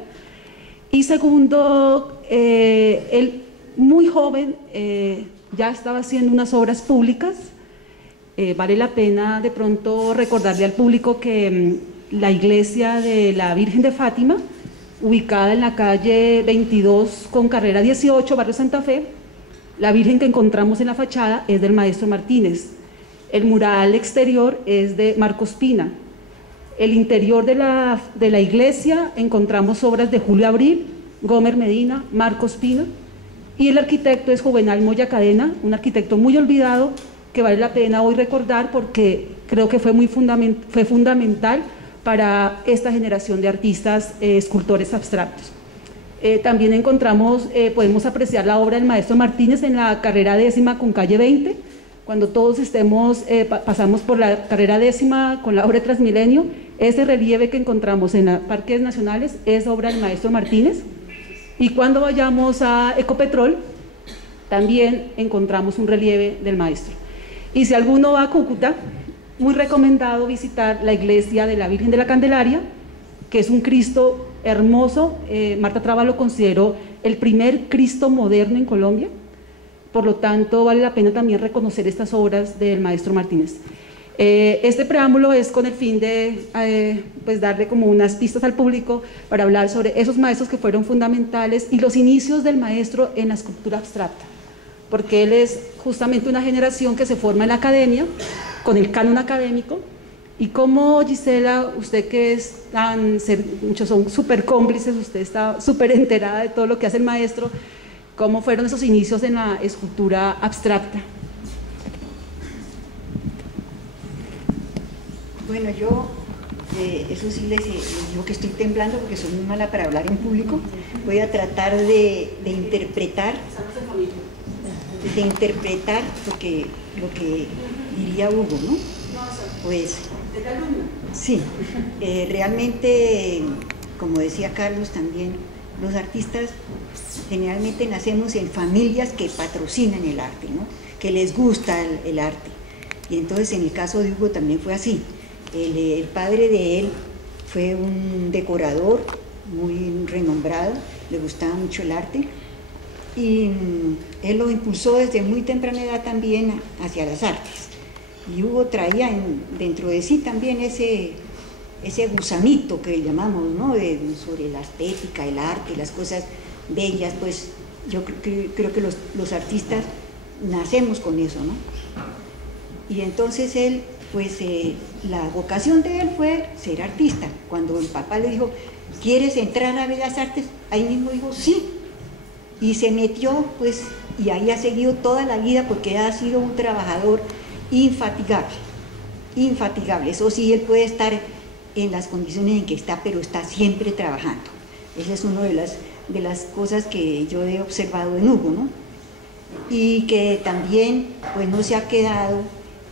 Y segundo, él muy joven ya estaba haciendo unas obras públicas. Vale la pena de pronto recordarle al público que la iglesia de la Virgen de Fátima, ubicada en la calle 22 con carrera 18, barrio Santa Fe, la Virgen que encontramos en la fachada es del maestro Martínez. El mural exterior es de Marcos Pina. El interior de la iglesia encontramos obras de Julio Abril, Gómez Medina, Marcos Pina, y el arquitecto es Juvenal Moya Cadena, un arquitecto muy olvidado que vale la pena hoy recordar porque creo que fue fundamental para esta generación de artistas, escultores abstractos. También encontramos, podemos apreciar la obra del maestro Martínez en la carrera 10ª con calle 20, cuando todos pasamos por la carrera 10ª con la obra de Transmilenio. Ese relieve que encontramos en los parques nacionales es obra del maestro Martínez. Y cuando vayamos a Ecopetrol, también encontramos un relieve del maestro. Y si alguno va a Cúcuta, muy recomendado visitar la iglesia de la Virgen de la Candelaria, que es un Cristo hermoso. Marta Traba lo consideró el primer Cristo moderno en Colombia. Por lo tanto, vale la pena también reconocer estas obras del maestro Martínez. Este preámbulo es con el fin de pues darle como unas pistas al público para hablar sobre esos maestros que fueron fundamentales y los inicios del maestro en la escultura abstracta, porque él es justamente una generación que se forma en la academia, con el canon académico. Y como Gisela, usted que es muchos son súper cómplices, usted está súper enterada de todo lo que hace el maestro, ¿cómo fueron esos inicios en la escultura abstracta? Bueno, yo, eso sí les digo que estoy temblando porque soy muy mala para hablar en público. Voy a tratar de interpretar lo que diría Hugo, ¿no? Pues, sí, realmente, como decía Carlos también, los artistas generalmente nacemos en familias que patrocinan el arte, ¿no? Que les gusta el arte. Y entonces en el caso de Hugo también fue así. El padre de él fue un decorador muy renombrado, le gustaba mucho el arte, y él lo impulsó desde muy temprana edad también hacia las artes. Y Hugo traía dentro de sí también ese gusanito que llamamos, ¿no? Sobre la estética, el arte, las cosas bellas. Pues yo creo que los artistas nacemos con eso, ¿no? Y entonces él, pues la vocación de él fue ser artista. Cuando el papá le dijo, ¿quieres entrar a Bellas Artes? Ahí mismo dijo, sí. y se metió, pues, y ahí ha seguido toda la vida porque ha sido un trabajador infatigable, infatigable. Eso sí, él puede estar en las condiciones en que está, pero está siempre trabajando. Esa es una de las cosas que yo he observado en Hugo, ¿no? Y que también, pues, no se ha quedado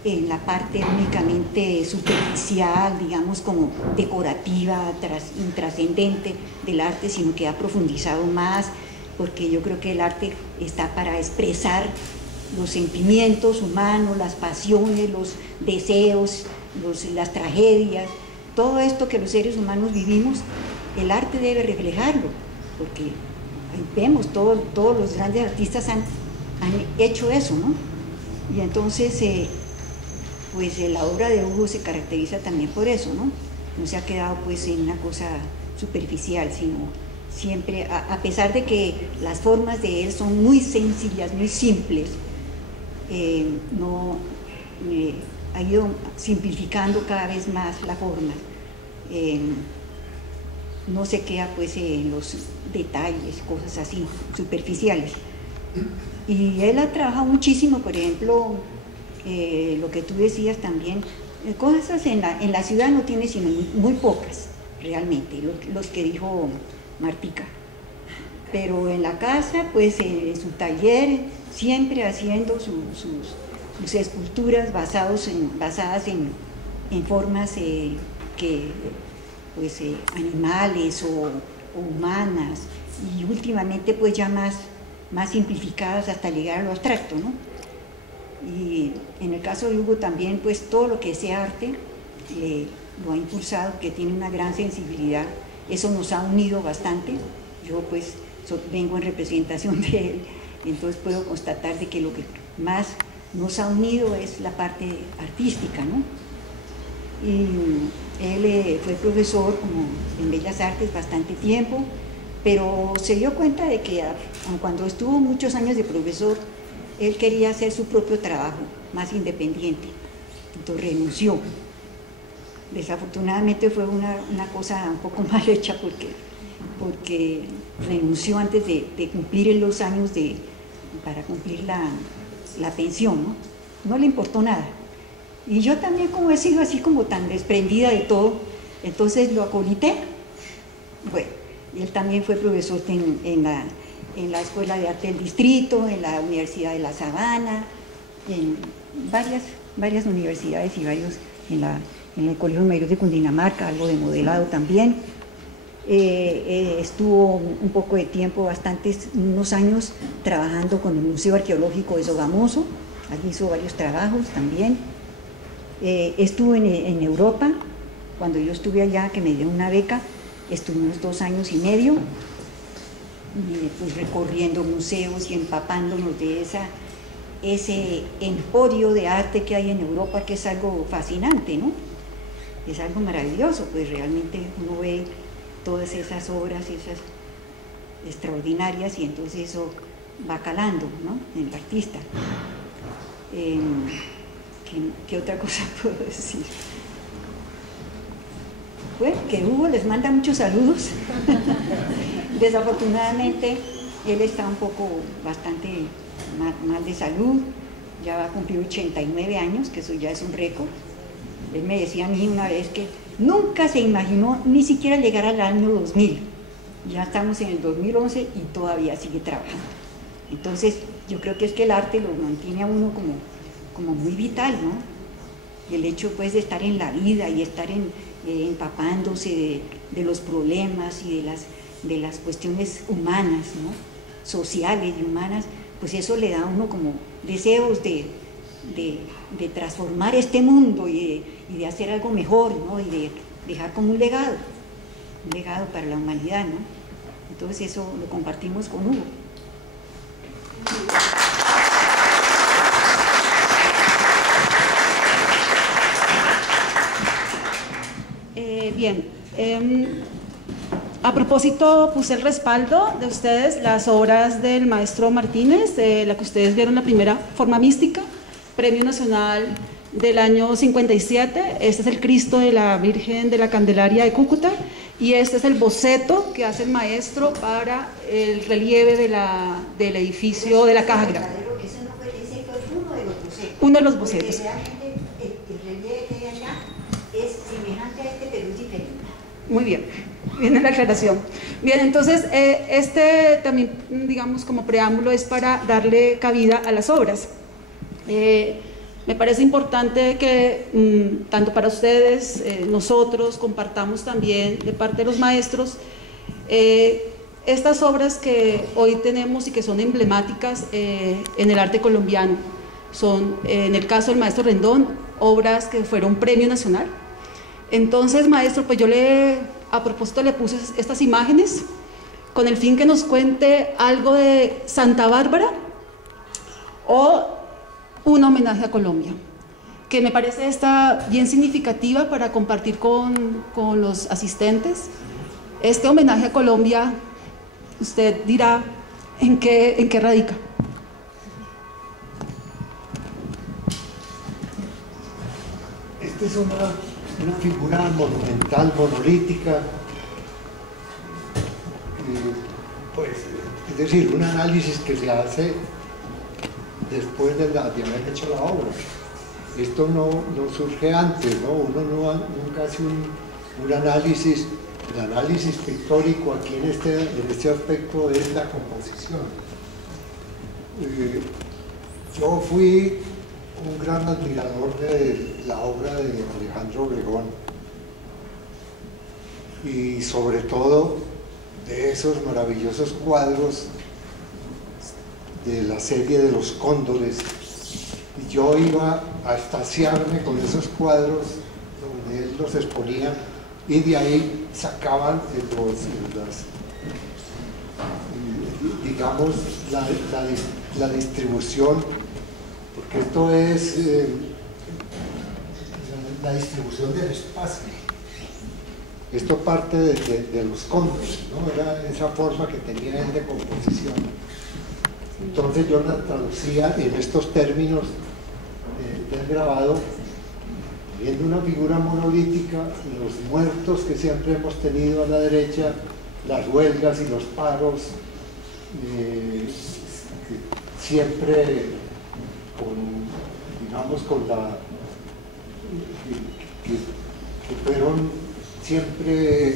en la parte únicamente superficial, digamos, como decorativa, intrascendente del arte, sino que ha profundizado más, porque yo creo que el arte está para expresar los sentimientos humanos, las pasiones, los deseos, las tragedias, todo esto que los seres humanos vivimos, el arte debe reflejarlo, porque ahí vemos, todos los grandes artistas han hecho eso, ¿no? Y entonces, pues la obra de Hugo se caracteriza también por eso, ¿no? No se ha quedado pues en una cosa superficial, sino siempre, a pesar de que las formas de él son muy sencillas, muy simples, ha ido simplificando cada vez más la forma, no se queda pues en los detalles, cosas así, superficiales. Y él ha trabajado muchísimo, por ejemplo, lo que tú decías también, cosas en la ciudad no tiene sino muy pocas, realmente, los que dijo Martica. Pero en la casa, pues en su taller, siempre haciendo sus esculturas basadas en formas pues, animales o humanas, y últimamente pues ya más simplificadas hasta llegar a lo abstracto, ¿no? Y en el caso de Hugo también, pues todo lo que sea arte lo ha impulsado, que tiene una gran sensibilidad, eso nos ha unido bastante. Yo pues vengo en representación de él, entonces puedo constatar de que lo que más nos ha unido es la parte artística, ¿no? Y él fue profesor como en Bellas Artes bastante tiempo, pero se dio cuenta de que cuando estuvo muchos años de profesor, él quería hacer su propio trabajo, más independiente, entonces renunció. Desafortunadamente fue una cosa un poco mal hecha porque renunció antes de cumplir los años para cumplir la pensión, ¿no? No le importó nada. Y yo también, como he sido así como tan desprendida de todo, entonces lo acolité. Bueno, y él también fue profesor en la Escuela de Arte del Distrito, en la Universidad de La Sabana, en varias universidades y en el Colegio Mayor de Cundinamarca, algo de modelado también. Estuvo un poco de tiempo, unos años, trabajando con el Museo Arqueológico de Sogamoso, allí hizo varios trabajos también. Estuvo en Europa, cuando yo estuve allá, que me dio una beca, estuvimos 2 años y medio, pues recorriendo museos y empapándonos de ese emporio de arte que hay en Europa, que es algo fascinante, ¿no? Es algo maravilloso, pues realmente uno ve todas esas obras, esas extraordinarias, y entonces eso va calando, ¿no?, en el artista. ¿Qué otra cosa puedo decir? Bueno, que Hugo les manda muchos saludos. Desafortunadamente él está bastante mal de salud, ya va a cumplir 89 años, que eso ya es un récord. Él me decía a mí una vez que nunca se imaginó ni siquiera llegar al año 2000. Ya estamos en el 2011 y todavía sigue trabajando. Entonces yo creo que es que el arte lo mantiene a uno como muy vital, ¿no? Y el hecho pues de estar en la vida y estar empapándose de los problemas y de las cuestiones humanas, ¿no?, sociales y humanas, pues eso le da a uno como deseos de transformar este mundo y de hacer algo mejor, ¿no?, y de dejar como un legado para la humanidad, ¿no? Entonces eso lo compartimos con Hugo. Bien, a propósito, puse el respaldo de ustedes, las obras del maestro Martínez, la que ustedes vieron, la primera, Forma Mística, Premio Nacional del año 57, este es el Cristo de la Virgen de la Candelaria de Cúcuta, y este es el boceto que hace el maestro para el relieve del edificio de la Caja Grande. Ese fue uno de los bocetos. Uno de los bocetos. Porque realmente el relieve que hay allá es semejante a este, pero es diferente. Muy bien, viene la aclaración. Bien, entonces este también, digamos, como preámbulo es para darle cabida a las obras. Me parece importante que tanto para ustedes, nosotros, compartamos también de parte de los maestros estas obras que hoy tenemos y que son emblemáticas en el arte colombiano. Son, en el caso del maestro Rendón, obras que fueron premio nacional. Entonces, maestro, pues yo a propósito le puse estas imágenes con el fin que nos cuente algo de Santa Bárbara o un homenaje a Colombia, que me parece esta bien significativa para compartir con los asistentes. Este homenaje a Colombia, usted dirá en qué radica. Esta es una figura monumental, monolítica, pues, es decir, un análisis que se hace después de haber hecho la obra. Esto no surge antes, ¿no? Uno nunca hace un análisis. El análisis pictórico aquí en este aspecto es la composición. Yo fui un gran admirador de la obra de Alejandro Obregón y sobre todo de esos maravillosos cuadros de la serie de los cóndores, y yo iba a extasiarme con esos cuadros donde él los exponía y de ahí sacaban digamos la distribución, porque esto es la distribución del espacio. Esto parte de los cóndores, ¿no? Era esa forma que tenía él de composición. Entonces yo la traducía en estos términos del grabado, viendo una figura monolítica, los muertos que siempre hemos tenido a la derecha, las huelgas y los paros, siempre que fueron siempre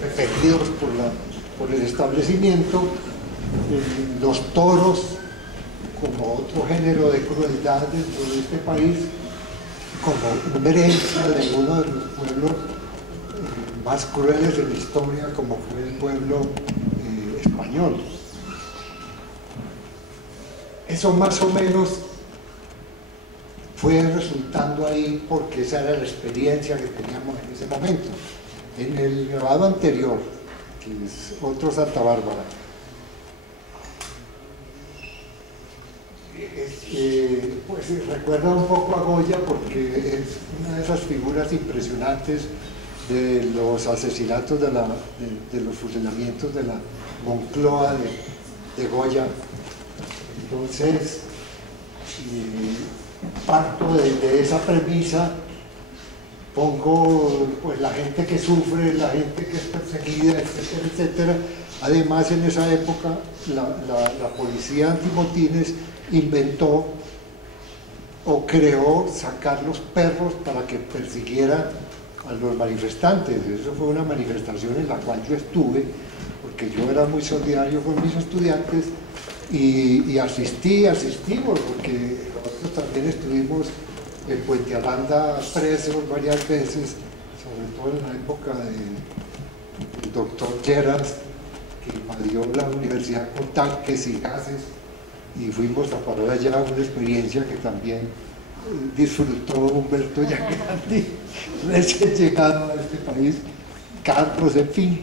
perseguidos por el establecimiento, los toros como otro género de crueldad dentro de este país, como una herencia de uno de los pueblos más crueles de la historia, como fue el pueblo español. Eso más o menos fue resultando ahí porque esa era la experiencia que teníamos en ese momento. En el grabado anterior, que es otro Santa Bárbara, pues recuerda un poco a Goya porque es una de esas figuras impresionantes de los asesinatos, de los fusilamientos de la Moncloa de Goya. Entonces, parto de esa premisa, pongo pues la gente que sufre, la gente que es perseguida, etcétera, etcétera. Además, en esa época la policía antimotines inventó o creó sacar los perros para que persiguieran a los manifestantes. Eso fue una manifestación en la cual yo estuve, porque yo era muy solidario con mis estudiantes y asistimos, porque nosotros también estuvimos en Puente Aranda presos varias veces, sobre todo en la época del doctor Gerard, que invadió la universidad con tanques y gases, y fuimos a parar allá, una experiencia que también disfrutó Humberto Giangrandi, recién llegado a este país, Carlos, en fin,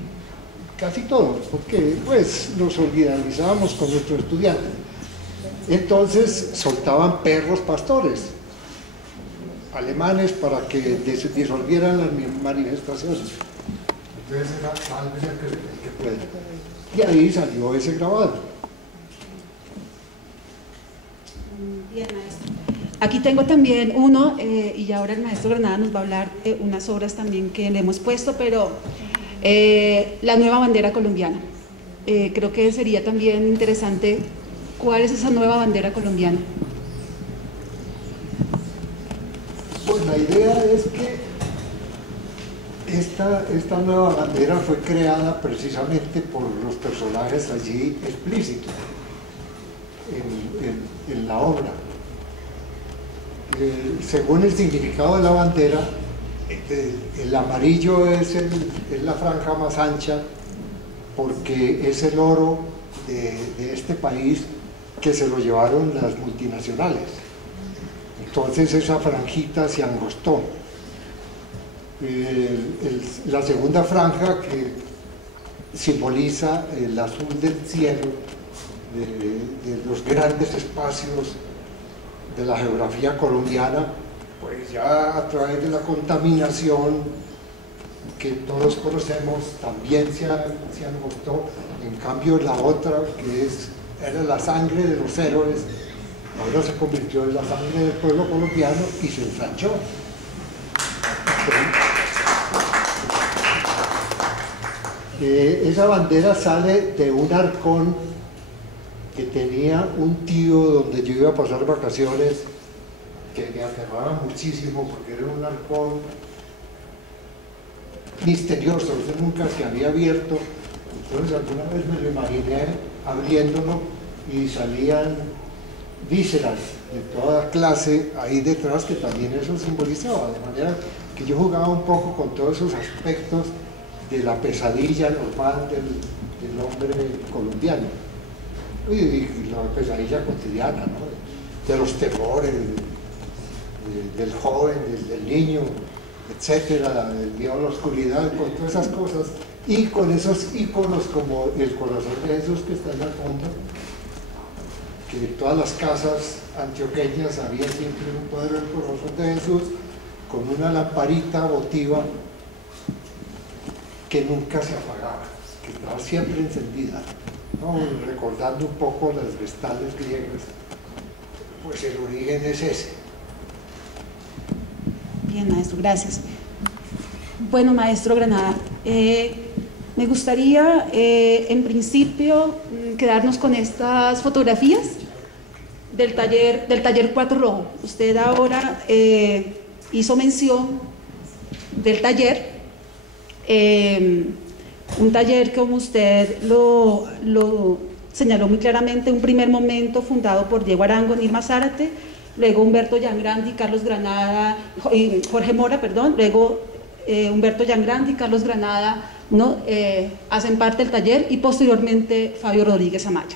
casi todos, porque pues nos solidarizábamos con nuestros estudiantes. Entonces soltaban perros pastores alemanes para que disolvieran las manifestaciones. Entonces era sálvese el que pueda. Y ahí salió ese grabado. Bien, maestro. Aquí tengo también uno, y ahora el maestro Granada nos va a hablar de unas obras también que le hemos puesto, pero la nueva bandera colombiana. Creo que sería también interesante cuál es esa nueva bandera colombiana. Pues la idea es que esta nueva bandera fue creada precisamente por los personajes allí explícitos en la obra. Según el significado de la bandera, el amarillo es la franja más ancha porque es el oro de este país que se lo llevaron las multinacionales. Entonces esa franjita se angostó. La segunda franja, que simboliza el azul del cielo, de los grandes espacios de la geografía colombiana, pues ya a través de la contaminación que todos conocemos también se angostó. En cambio la otra, que era la sangre de los héroes, ahora se convirtió en la sangre del pueblo colombiano y se ensanchó. Esa bandera sale de un arcón que tenía un tío donde yo iba a pasar vacaciones, que me aterraba muchísimo porque era un arcón misterioso, eso nunca se había abierto. Entonces alguna vez me lo imaginé abriéndolo y salían vísceras de toda clase ahí detrás, que también eso simbolizaba, de manera que yo jugaba un poco con todos esos aspectos de la pesadilla normal del hombre colombiano y la pesadilla cotidiana, ¿no? De los temores del joven, del niño, etcétera, del miedo a la oscuridad, con todas esas cosas, y con esos íconos como el corazón de Jesús que está en el fondo, que en todas las casas antioqueñas había siempre un cuadro del corazón de Jesús con una lamparita votiva que nunca se apagaba, que estaba siempre encendida, ¿no? Recordando un poco las vestales griegas. Pues el origen es ese. Bien, maestro, gracias. Bueno, maestro Granada, me gustaría en principio quedarnos con estas fotografías del taller Cuatro Rojo. Usted ahora hizo mención del taller, un taller como usted lo señaló muy claramente, un primer momento fundado por Diego Arango, Nirma Zárate, luego Humberto Yangrandi, Carlos Granada, Jorge Mora, perdón, luego Humberto Yangrandi, Carlos Granada, ¿no? Hacen parte del taller, y posteriormente Fabio Rodríguez Amaya.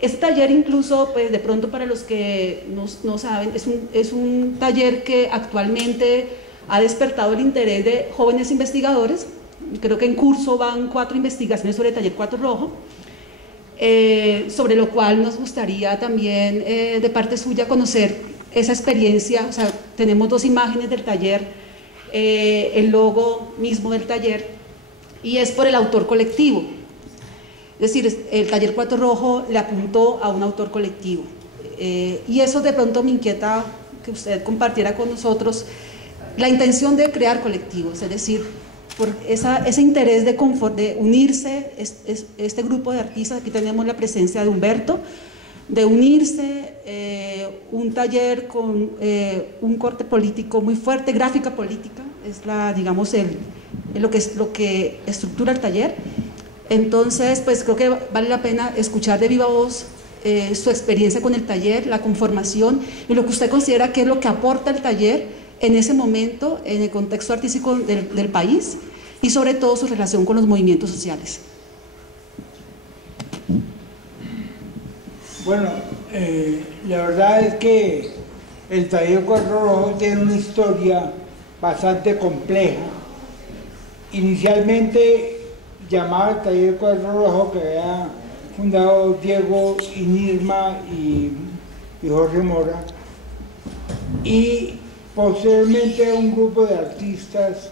Este taller incluso, pues de pronto para los que no saben, es un taller que actualmente ha despertado el interés de jóvenes investigadores. Creo que en curso van 4 investigaciones sobre el taller Cuatro Rojo, sobre lo cual nos gustaría también de parte suya conocer esa experiencia. O sea, tenemos 2 imágenes del taller, el logo mismo del taller, y es por el autor colectivo. Es decir, el taller Cuatro Rojo le apuntó a un autor colectivo, y eso de pronto me inquieta que usted compartiera con nosotros la intención de crear colectivos, es decir, por ese interés de unirse, este grupo de artistas. Aquí tenemos la presencia de Humberto, de unirse, un taller con un corte político muy fuerte, gráfica política, es lo que estructura el taller. Entonces, pues creo que vale la pena escuchar de viva voz su experiencia con el taller, la conformación y lo que usted considera que es lo que aporta el taller en ese momento, en el contexto artístico del país, y sobre todo su relación con los movimientos sociales. Bueno, la verdad es que el taller Cuatro Rojo tiene una historia bastante compleja. Inicialmente llamaba el taller Cuatro Rojo, que había fundado Diego y Nirma y Jorge Mora, y posteriormente un grupo de artistas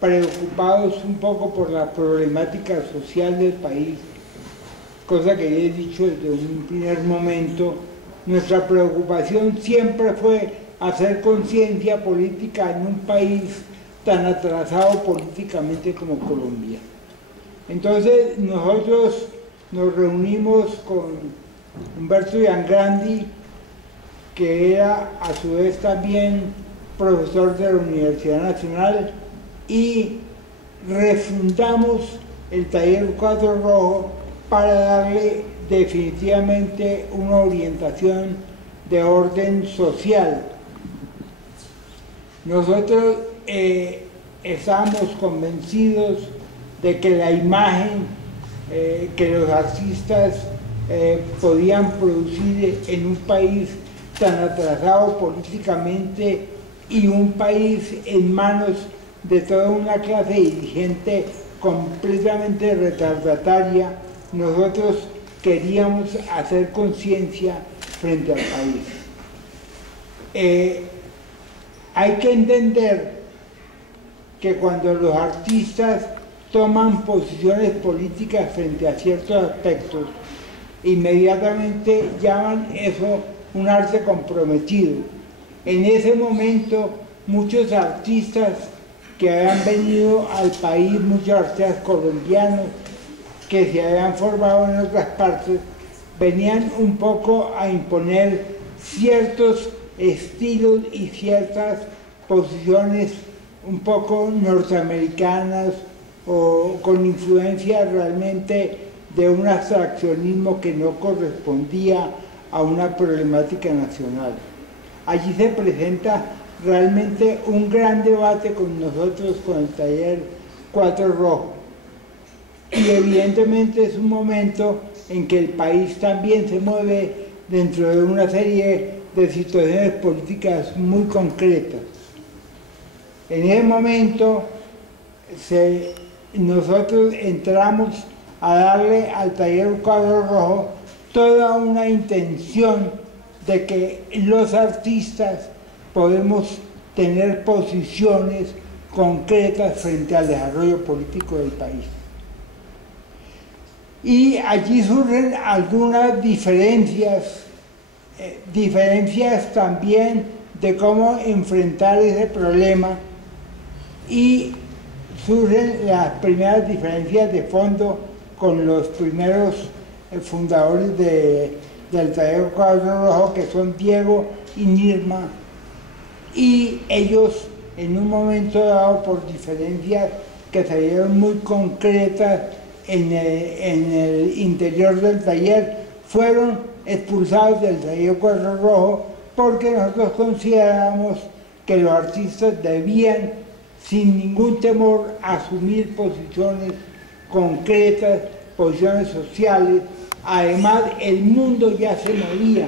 preocupados un poco por la problemática social del país, cosa que ya he dicho desde un primer momento. Nuestra preocupación siempre fue hacer conciencia política en un país tan atrasado políticamente como Colombia. Entonces nosotros nos reunimos con Humberto Giangrandi, que era a su vez también profesor de la Universidad Nacional, y refundamos el taller Cuadro Rojo para darle definitivamente una orientación de orden social. Nosotros estábamos convencidos de que la imagen que los artistas podían producir en un país tan atrasado políticamente y un país en manos de toda una clase dirigente completamente retardataria, nosotros queríamos hacer conciencia frente al país. Hay que entender que cuando los artistas toman posiciones políticas frente a ciertos aspectos, inmediatamente llaman eso un arte comprometido. En ese momento, muchos artistas que habían venido al país, muchos artistas colombianos que se habían formado en otras partes, venían un poco a imponer ciertos estilos y ciertas posiciones un poco norteamericanas o con influencia realmente de un abstraccionismo que no correspondía a una problemática nacional. Allí se presenta realmente un gran debate con nosotros, con el taller Cuadro Rojo. Y evidentemente es un momento en que el país también se mueve dentro de una serie de situaciones políticas muy concretas. En ese momento nosotros entramos a darle al taller Cuadro Rojo toda una intención de que los artistas podemos tener posiciones concretas frente al desarrollo político del país. Y allí surgen algunas diferencias también de cómo enfrentar ese problema, y surgen las primeras diferencias de fondo con los primeros fundadores del taller Cuadro Rojo, que son Diego y Nirma, y ellos en un momento dado, por diferencias que se dieron muy concretas en el interior del taller, fueron expulsados del taller Cuadro Rojo, porque nosotros consideramos que los artistas debían sin ningún temor asumir posiciones concretas, posiciones sociales. Además, el mundo ya se movía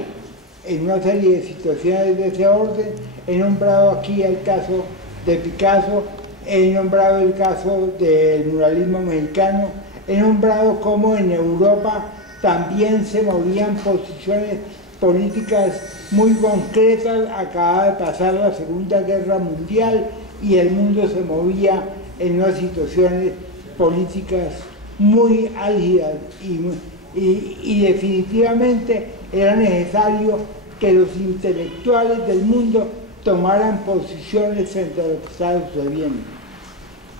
en una serie de situaciones de ese orden. He nombrado aquí el caso de Picasso, he nombrado el caso del muralismo mexicano, he nombrado cómo en Europa también se movían posiciones políticas muy concretas. Acaba de pasar la Segunda Guerra Mundial y el mundo se movía en unas situaciones políticas muy álgidas y definitivamente era necesario que los intelectuales del mundo tomaran posiciones frente a lo que estaba sucediendo.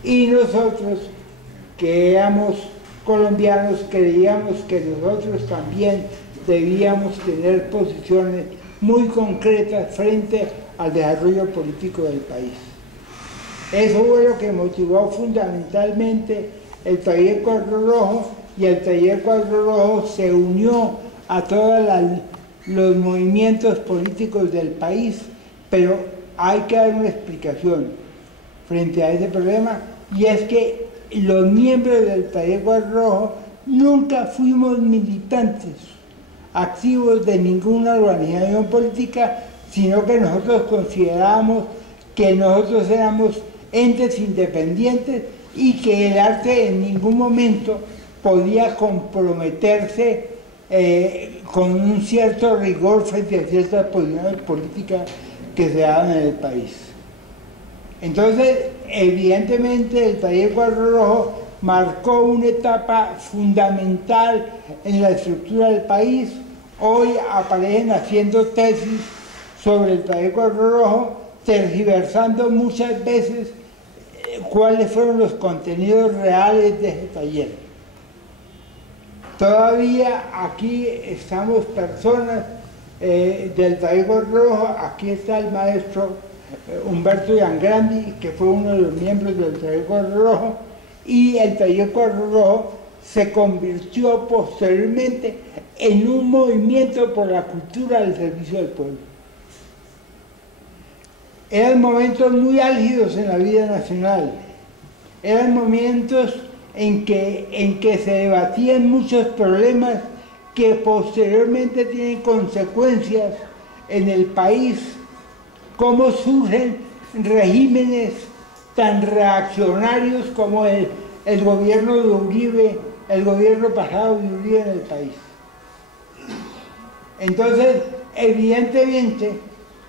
Y nosotros, que éramos colombianos, creíamos que nosotros también debíamos tener posiciones muy concretas frente al desarrollo político del país. Eso fue lo que motivó fundamentalmente el taller Cuadro Rojo, y el taller Cuadro Rojo se unió a todos los movimientos políticos del país, pero hay que dar una explicación frente a ese problema, y es que los miembros del taller Cuadro Rojo nunca fuimos militantes activos de ninguna organización política, sino que nosotros considerábamos que nosotros éramos entes independientes y que el arte en ningún momento podía comprometerse con un cierto rigor frente a ciertas posiciones políticas que se daban en el país. Entonces, evidentemente, el taller Cuadro Rojo marcó una etapa fundamental en la estructura del país. Hoy aparecen haciendo tesis sobre el taller Cuadro Rojo, tergiversando muchas veces cuáles fueron los contenidos reales de ese taller. Todavía aquí estamos personas del taller rojo. Aquí está el maestro Humberto Yangrandi, que fue uno de los miembros del taller rojo, y el taller rojo se convirtió posteriormente en un movimiento por la cultura al servicio del pueblo. Eran momentos muy álgidos en la vida nacional, eran momentos en que se debatían muchos problemas que posteriormente tienen consecuencias en el país, cómo surgen regímenes tan reaccionarios como el gobierno de Uribe, el gobierno pasado de Uribe en el país. Entonces, evidentemente,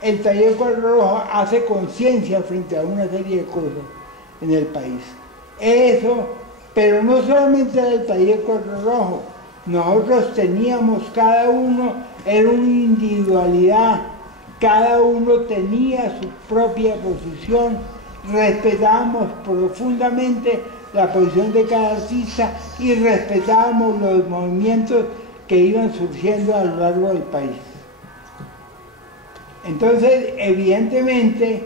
el taller rojo hace conciencia frente a una serie de cosas en el país. Eso, pero no solamente el taller rojo, nosotros teníamos, cada uno era una individualidad, cada uno tenía su propia posición, respetábamos profundamente la posición de cada artista y respetábamos los movimientos que iban surgiendo a lo largo del país. Entonces, evidentemente,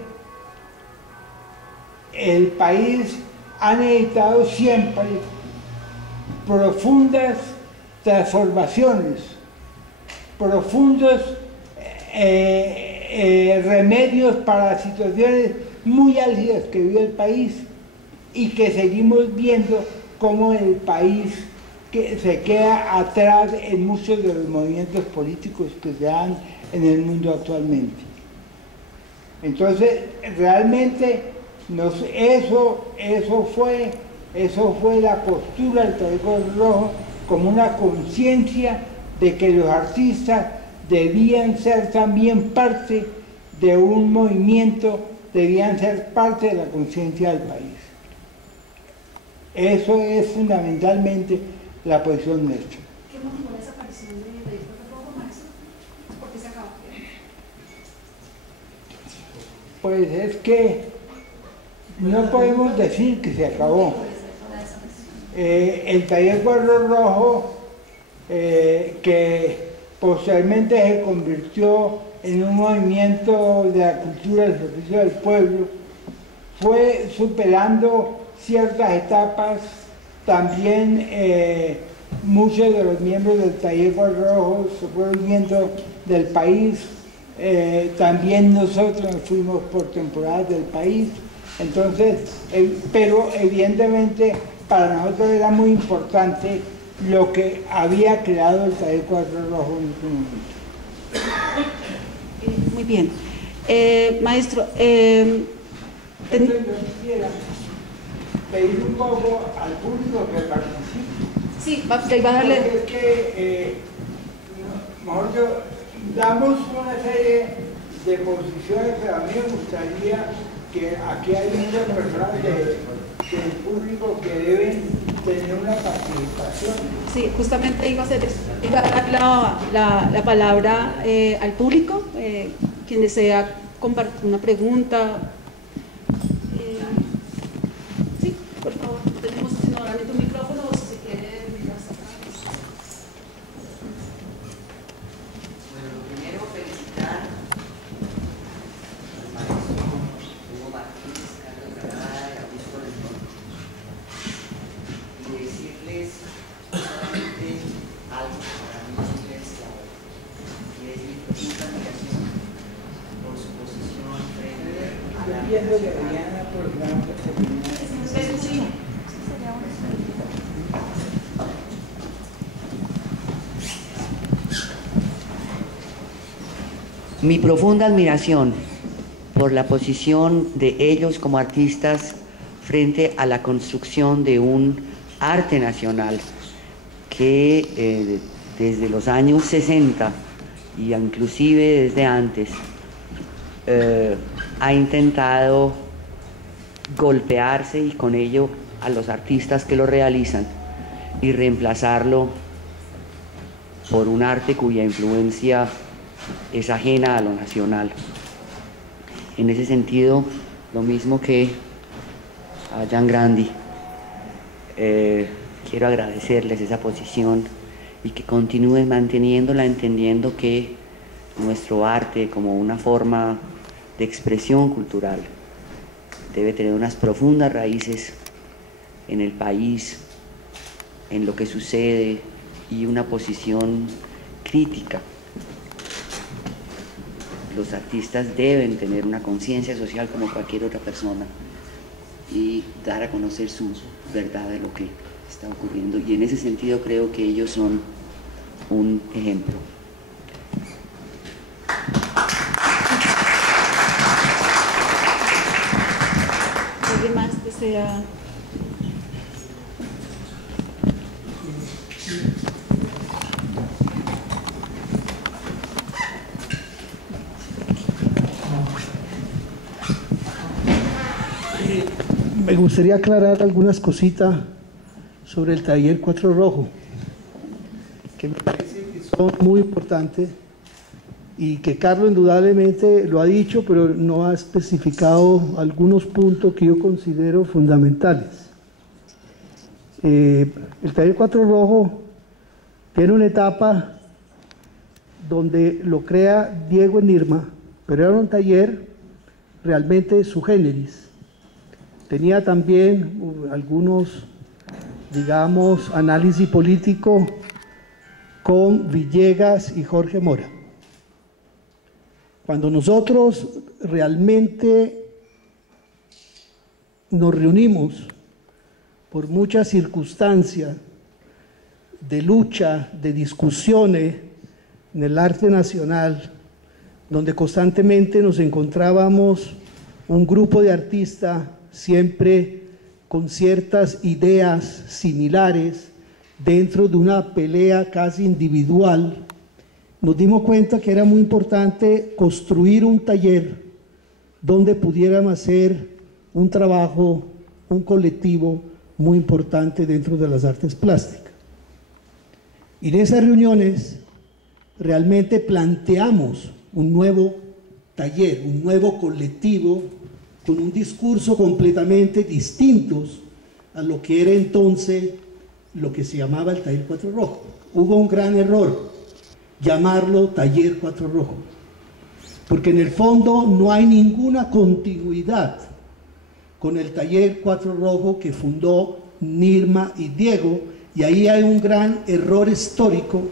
el país ha necesitado siempre profundas transformaciones, profundos remedios para situaciones muy álgidas que vive el país y que seguimos viendo cómo el país que se queda atrás en muchos de los movimientos políticos que se dan en el mundo actualmente. Entonces, realmente eso fue la postura del taller rojo, como una conciencia de que los artistas debían ser también parte de un movimiento, debían ser parte de la conciencia del país. Eso es fundamentalmente la posición nuestra. ¿Qué motivó la desaparición de taller rojo, maestro? ¿Por qué se acabó? Pues es que no podemos decir que se acabó. El taller rojo, que posteriormente se convirtió en un movimiento de la cultura al servicio del pueblo, fue superando ciertas etapas. También muchos de los miembros del taller rojo se fueron yendo del país. También nosotros fuimos por temporadas del país. Entonces, pero evidentemente para nosotros era muy importante lo que había creado el taller rojo en ese momento. Muy bien. Maestro, yo quisiera pedir un poco al público que participe. sí, va a darle... Porque es que mejor damos una serie de posiciones, pero a mí me gustaría que aquí hay muchas personas del público que deben tener una participación. Sí, justamente iba a dar la palabra al público, quien desea compartir una pregunta. Sí, por favor, tenemos nuevamente un micrófono, o si se quiere mirar hasta atrás. Bueno, lo primero, felicitar al maestro Hugo Martínez, Carlos Granada y Augusto Rendón, y decirles solamente algo que para mí es silenciador, y es mi profunda admiración por su posición frente a la mi profunda admiración por la posición de ellos como artistas frente a la construcción de un arte nacional que desde los años 60 y inclusive desde antes ha intentado golpearse, y con ello a los artistas que lo realizan, y reemplazarlo por un arte cuya influencia es ajena a lo nacional. En ese sentido, lo mismo que a Jan Grandi. Quiero agradecerles esa posición y que continúen manteniéndola, entendiendo que nuestro arte como una forma de expresión cultural debe tener unas profundas raíces en el país, en lo que sucede, y una posición crítica. Los artistas deben tener una conciencia social como cualquier otra persona y dar a conocer su verdad de lo que está ocurriendo, y en ese sentido creo que ellos son un ejemplo. ¿Alguien más desea? Me gustaría aclarar algunas cositas sobre el taller Cuatro Rojo, que me parece que son muy importantes y que Carlos indudablemente lo ha dicho, pero no ha especificado algunos puntos que yo considero fundamentales. El taller Cuatro Rojo tiene una etapa donde lo crea Diego Nirma, pero era un taller realmente su generis. Tenía también algunos, digamos, análisis político con Villegas y Jorge Mora. Cuando nosotros realmente nos reunimos por muchas circunstancias de lucha, de discusiones en el arte nacional, donde constantemente nos encontrábamos un grupo de artistas siempre con ciertas ideas similares dentro de una pelea casi individual, nos dimos cuenta que era muy importante construir un taller donde pudiéramos hacer un trabajo, un colectivo muy importante dentro de las artes plásticas. Y en esas reuniones realmente planteamos un nuevo taller, un nuevo colectivo con un discurso completamente distinto a lo que era entonces lo que se llamaba el Taller Cuatro Rojo. Hubo un gran error, llamarlo Taller Cuatro Rojo, porque en el fondo no hay ninguna continuidad con el Taller Cuatro Rojo que fundó Nirma y Diego, y ahí hay un gran error histórico,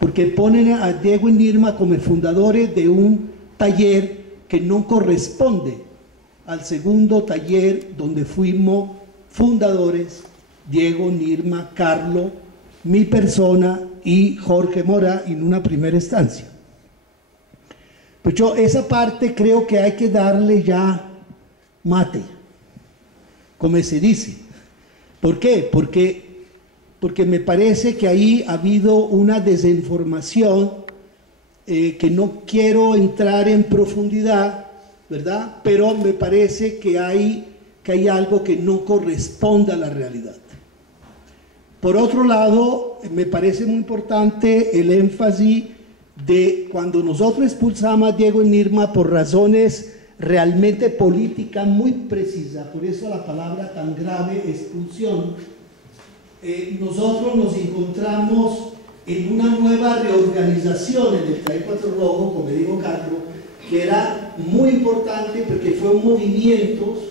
porque ponen a Diego y Nirma como fundadores de un taller que no corresponde al segundo taller donde fuimos fundadores, Diego, Nirma, Carlos, mi persona y Jorge Mora en una primera instancia. Pues yo esa parte creo que hay que darle ya mate, como se dice. ¿Por qué? Porque me parece que ahí ha habido una desinformación que no quiero entrar en profundidad, ¿verdad? Pero me parece que hay algo que no corresponde a la realidad. Por otro lado, me parece muy importante el énfasis de cuando nosotros expulsamos a Diego y Nirma por razones realmente políticas muy precisas, por eso la palabra tan grave, expulsión, nosotros nos encontramos en una nueva reorganización en el Taller Cuatro Rojo, como dijo Carlos, que era muy importante porque fue un movimiento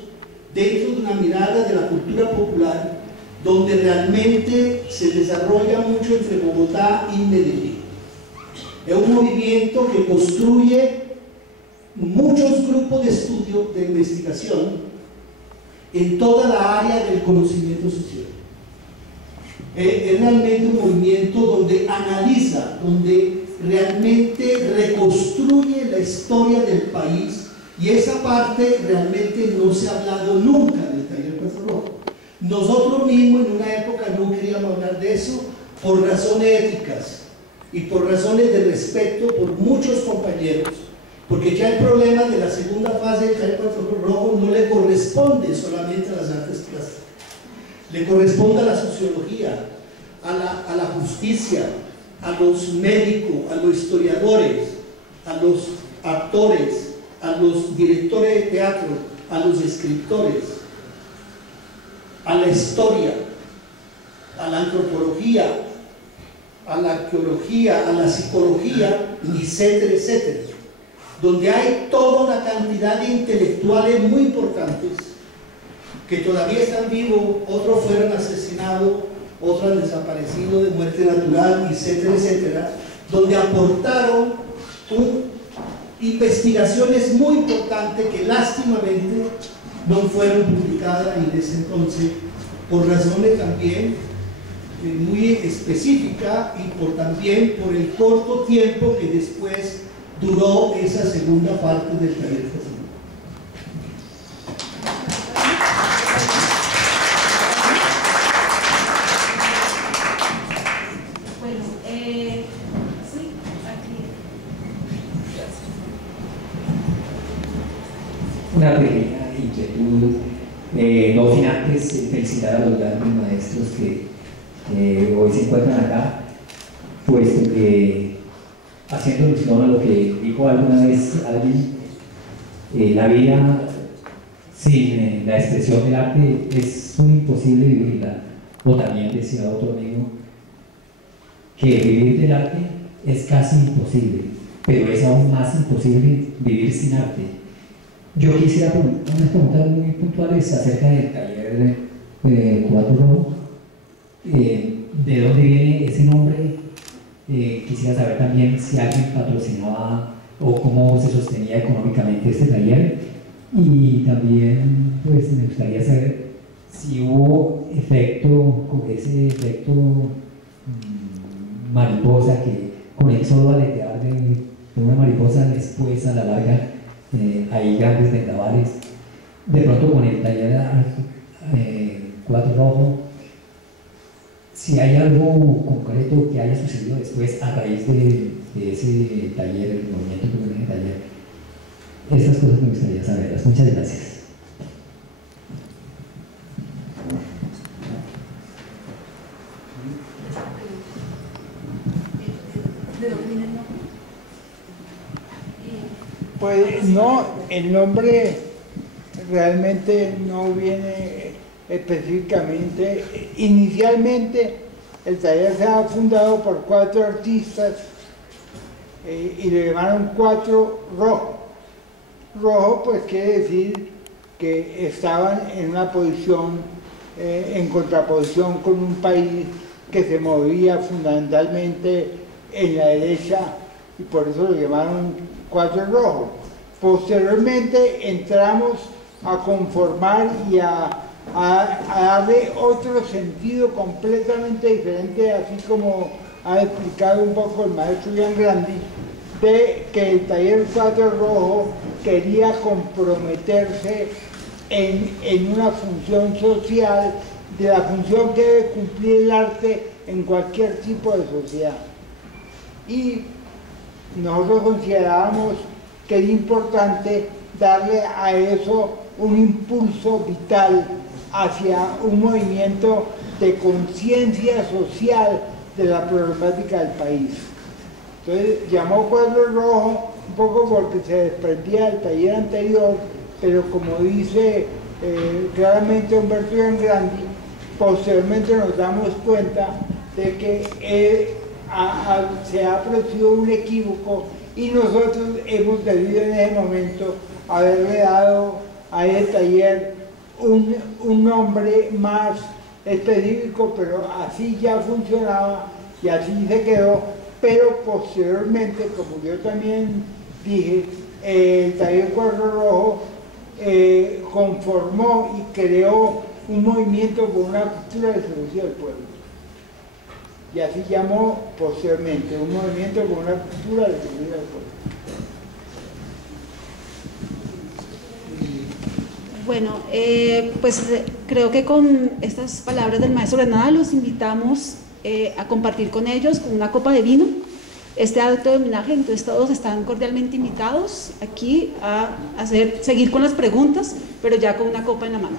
dentro de una mirada de la cultura popular donde realmente se desarrolla mucho entre Bogotá y Medellín. Es un movimiento que construye muchos grupos de estudio, de investigación en toda la área del conocimiento social. Es realmente un movimiento donde analiza, donde realmente reconstruye la historia del país, y esa parte realmente no se ha hablado nunca del Taller Cuatro Rojo. Nosotros mismos en una época no queríamos hablar de eso por razones éticas y por razones de respeto por muchos compañeros, porque ya el problema de la segunda fase del Taller Cuatro Rojo no le corresponde solamente a las artes plásticas, le corresponde a la sociología, a la justicia, a los médicos, a los historiadores, a los actores, a los directores de teatro, a los escritores. a la historia, a la antropología, a la arqueología, a la psicología, etcétera, etcétera, donde hay toda una cantidad de intelectuales muy importantes que todavía están vivos, otros fueron asesinados, otros han desaparecido de muerte natural, etcétera, etcétera, donde aportaron investigaciones muy importantes que lástimamente no fueron publicadas en ese entonces, por razones también muy específicas y también por el corto tiempo que después duró esa segunda parte del taller. Una pequeña inquietud, no sin antes felicitar a los grandes maestros que hoy se encuentran acá, puesto que, haciendo alusión a lo que dijo alguna vez alguien, la vida sin la expresión del arte es muy imposible vivirla. O también decía otro amigo que vivir del arte es casi imposible, pero es aún más imposible vivir sin arte. Yo quisiera unas preguntas muy puntuales acerca del taller Cuatro Rojo. ¿De dónde viene ese nombre? Quisiera saber también si alguien patrocinaba o cómo se sostenía económicamente este taller. Y también pues, me gustaría saber si hubo ese efecto mariposa, que con el solo aletear de una mariposa después a la larga hay grandes vendavales. De pronto con el taller Cuatro Rojo, si hay algo concreto que haya sucedido después a raíz de ese taller, el movimiento que viene en el taller. Estas cosas me gustaría saberlas. Muchas gracias. Pues no, el nombre realmente no viene específicamente. Inicialmente el taller se ha fundado por 4 artistas y le llamaron Cuatro Rojo. Rojo pues quiere decir que estaban en una posición, en contraposición con un país que se movía fundamentalmente en la derecha, y por eso lo llamaron Cuatro Rojo. Posteriormente entramos a conformar y a darle otro sentido completamente diferente, así como ha explicado un poco el maestro Ian Grandi, de que el taller Cuatro Rojo quería comprometerse en una función social, de la función que debe cumplir el arte en cualquier tipo de sociedad. Y nosotros considerábamos que es importante darle a eso un impulso vital hacia un movimiento de conciencia social de la problemática del país. Entonces llamó Cuadro Rojo un poco porque se desprendía del taller anterior, pero como dice claramente Humberto Ian Grandi, posteriormente nos damos cuenta de que se ha producido un equívoco y nosotros hemos debido en ese momento haberle dado a ese taller un nombre más específico, pero así ya funcionaba y así se quedó. Pero posteriormente, como yo también dije, el taller Cuadro Rojo conformó y creó un movimiento por una cultura de servicio del pueblo. Y así llamó posteriormente, un movimiento por una cultura de servicio del pueblo. Bueno, pues creo que con estas palabras del maestro Granada los invitamos a compartir con ellos con una copa de vino este acto de homenaje. Entonces todos están cordialmente invitados aquí a seguir con las preguntas, pero ya con una copa en la mano.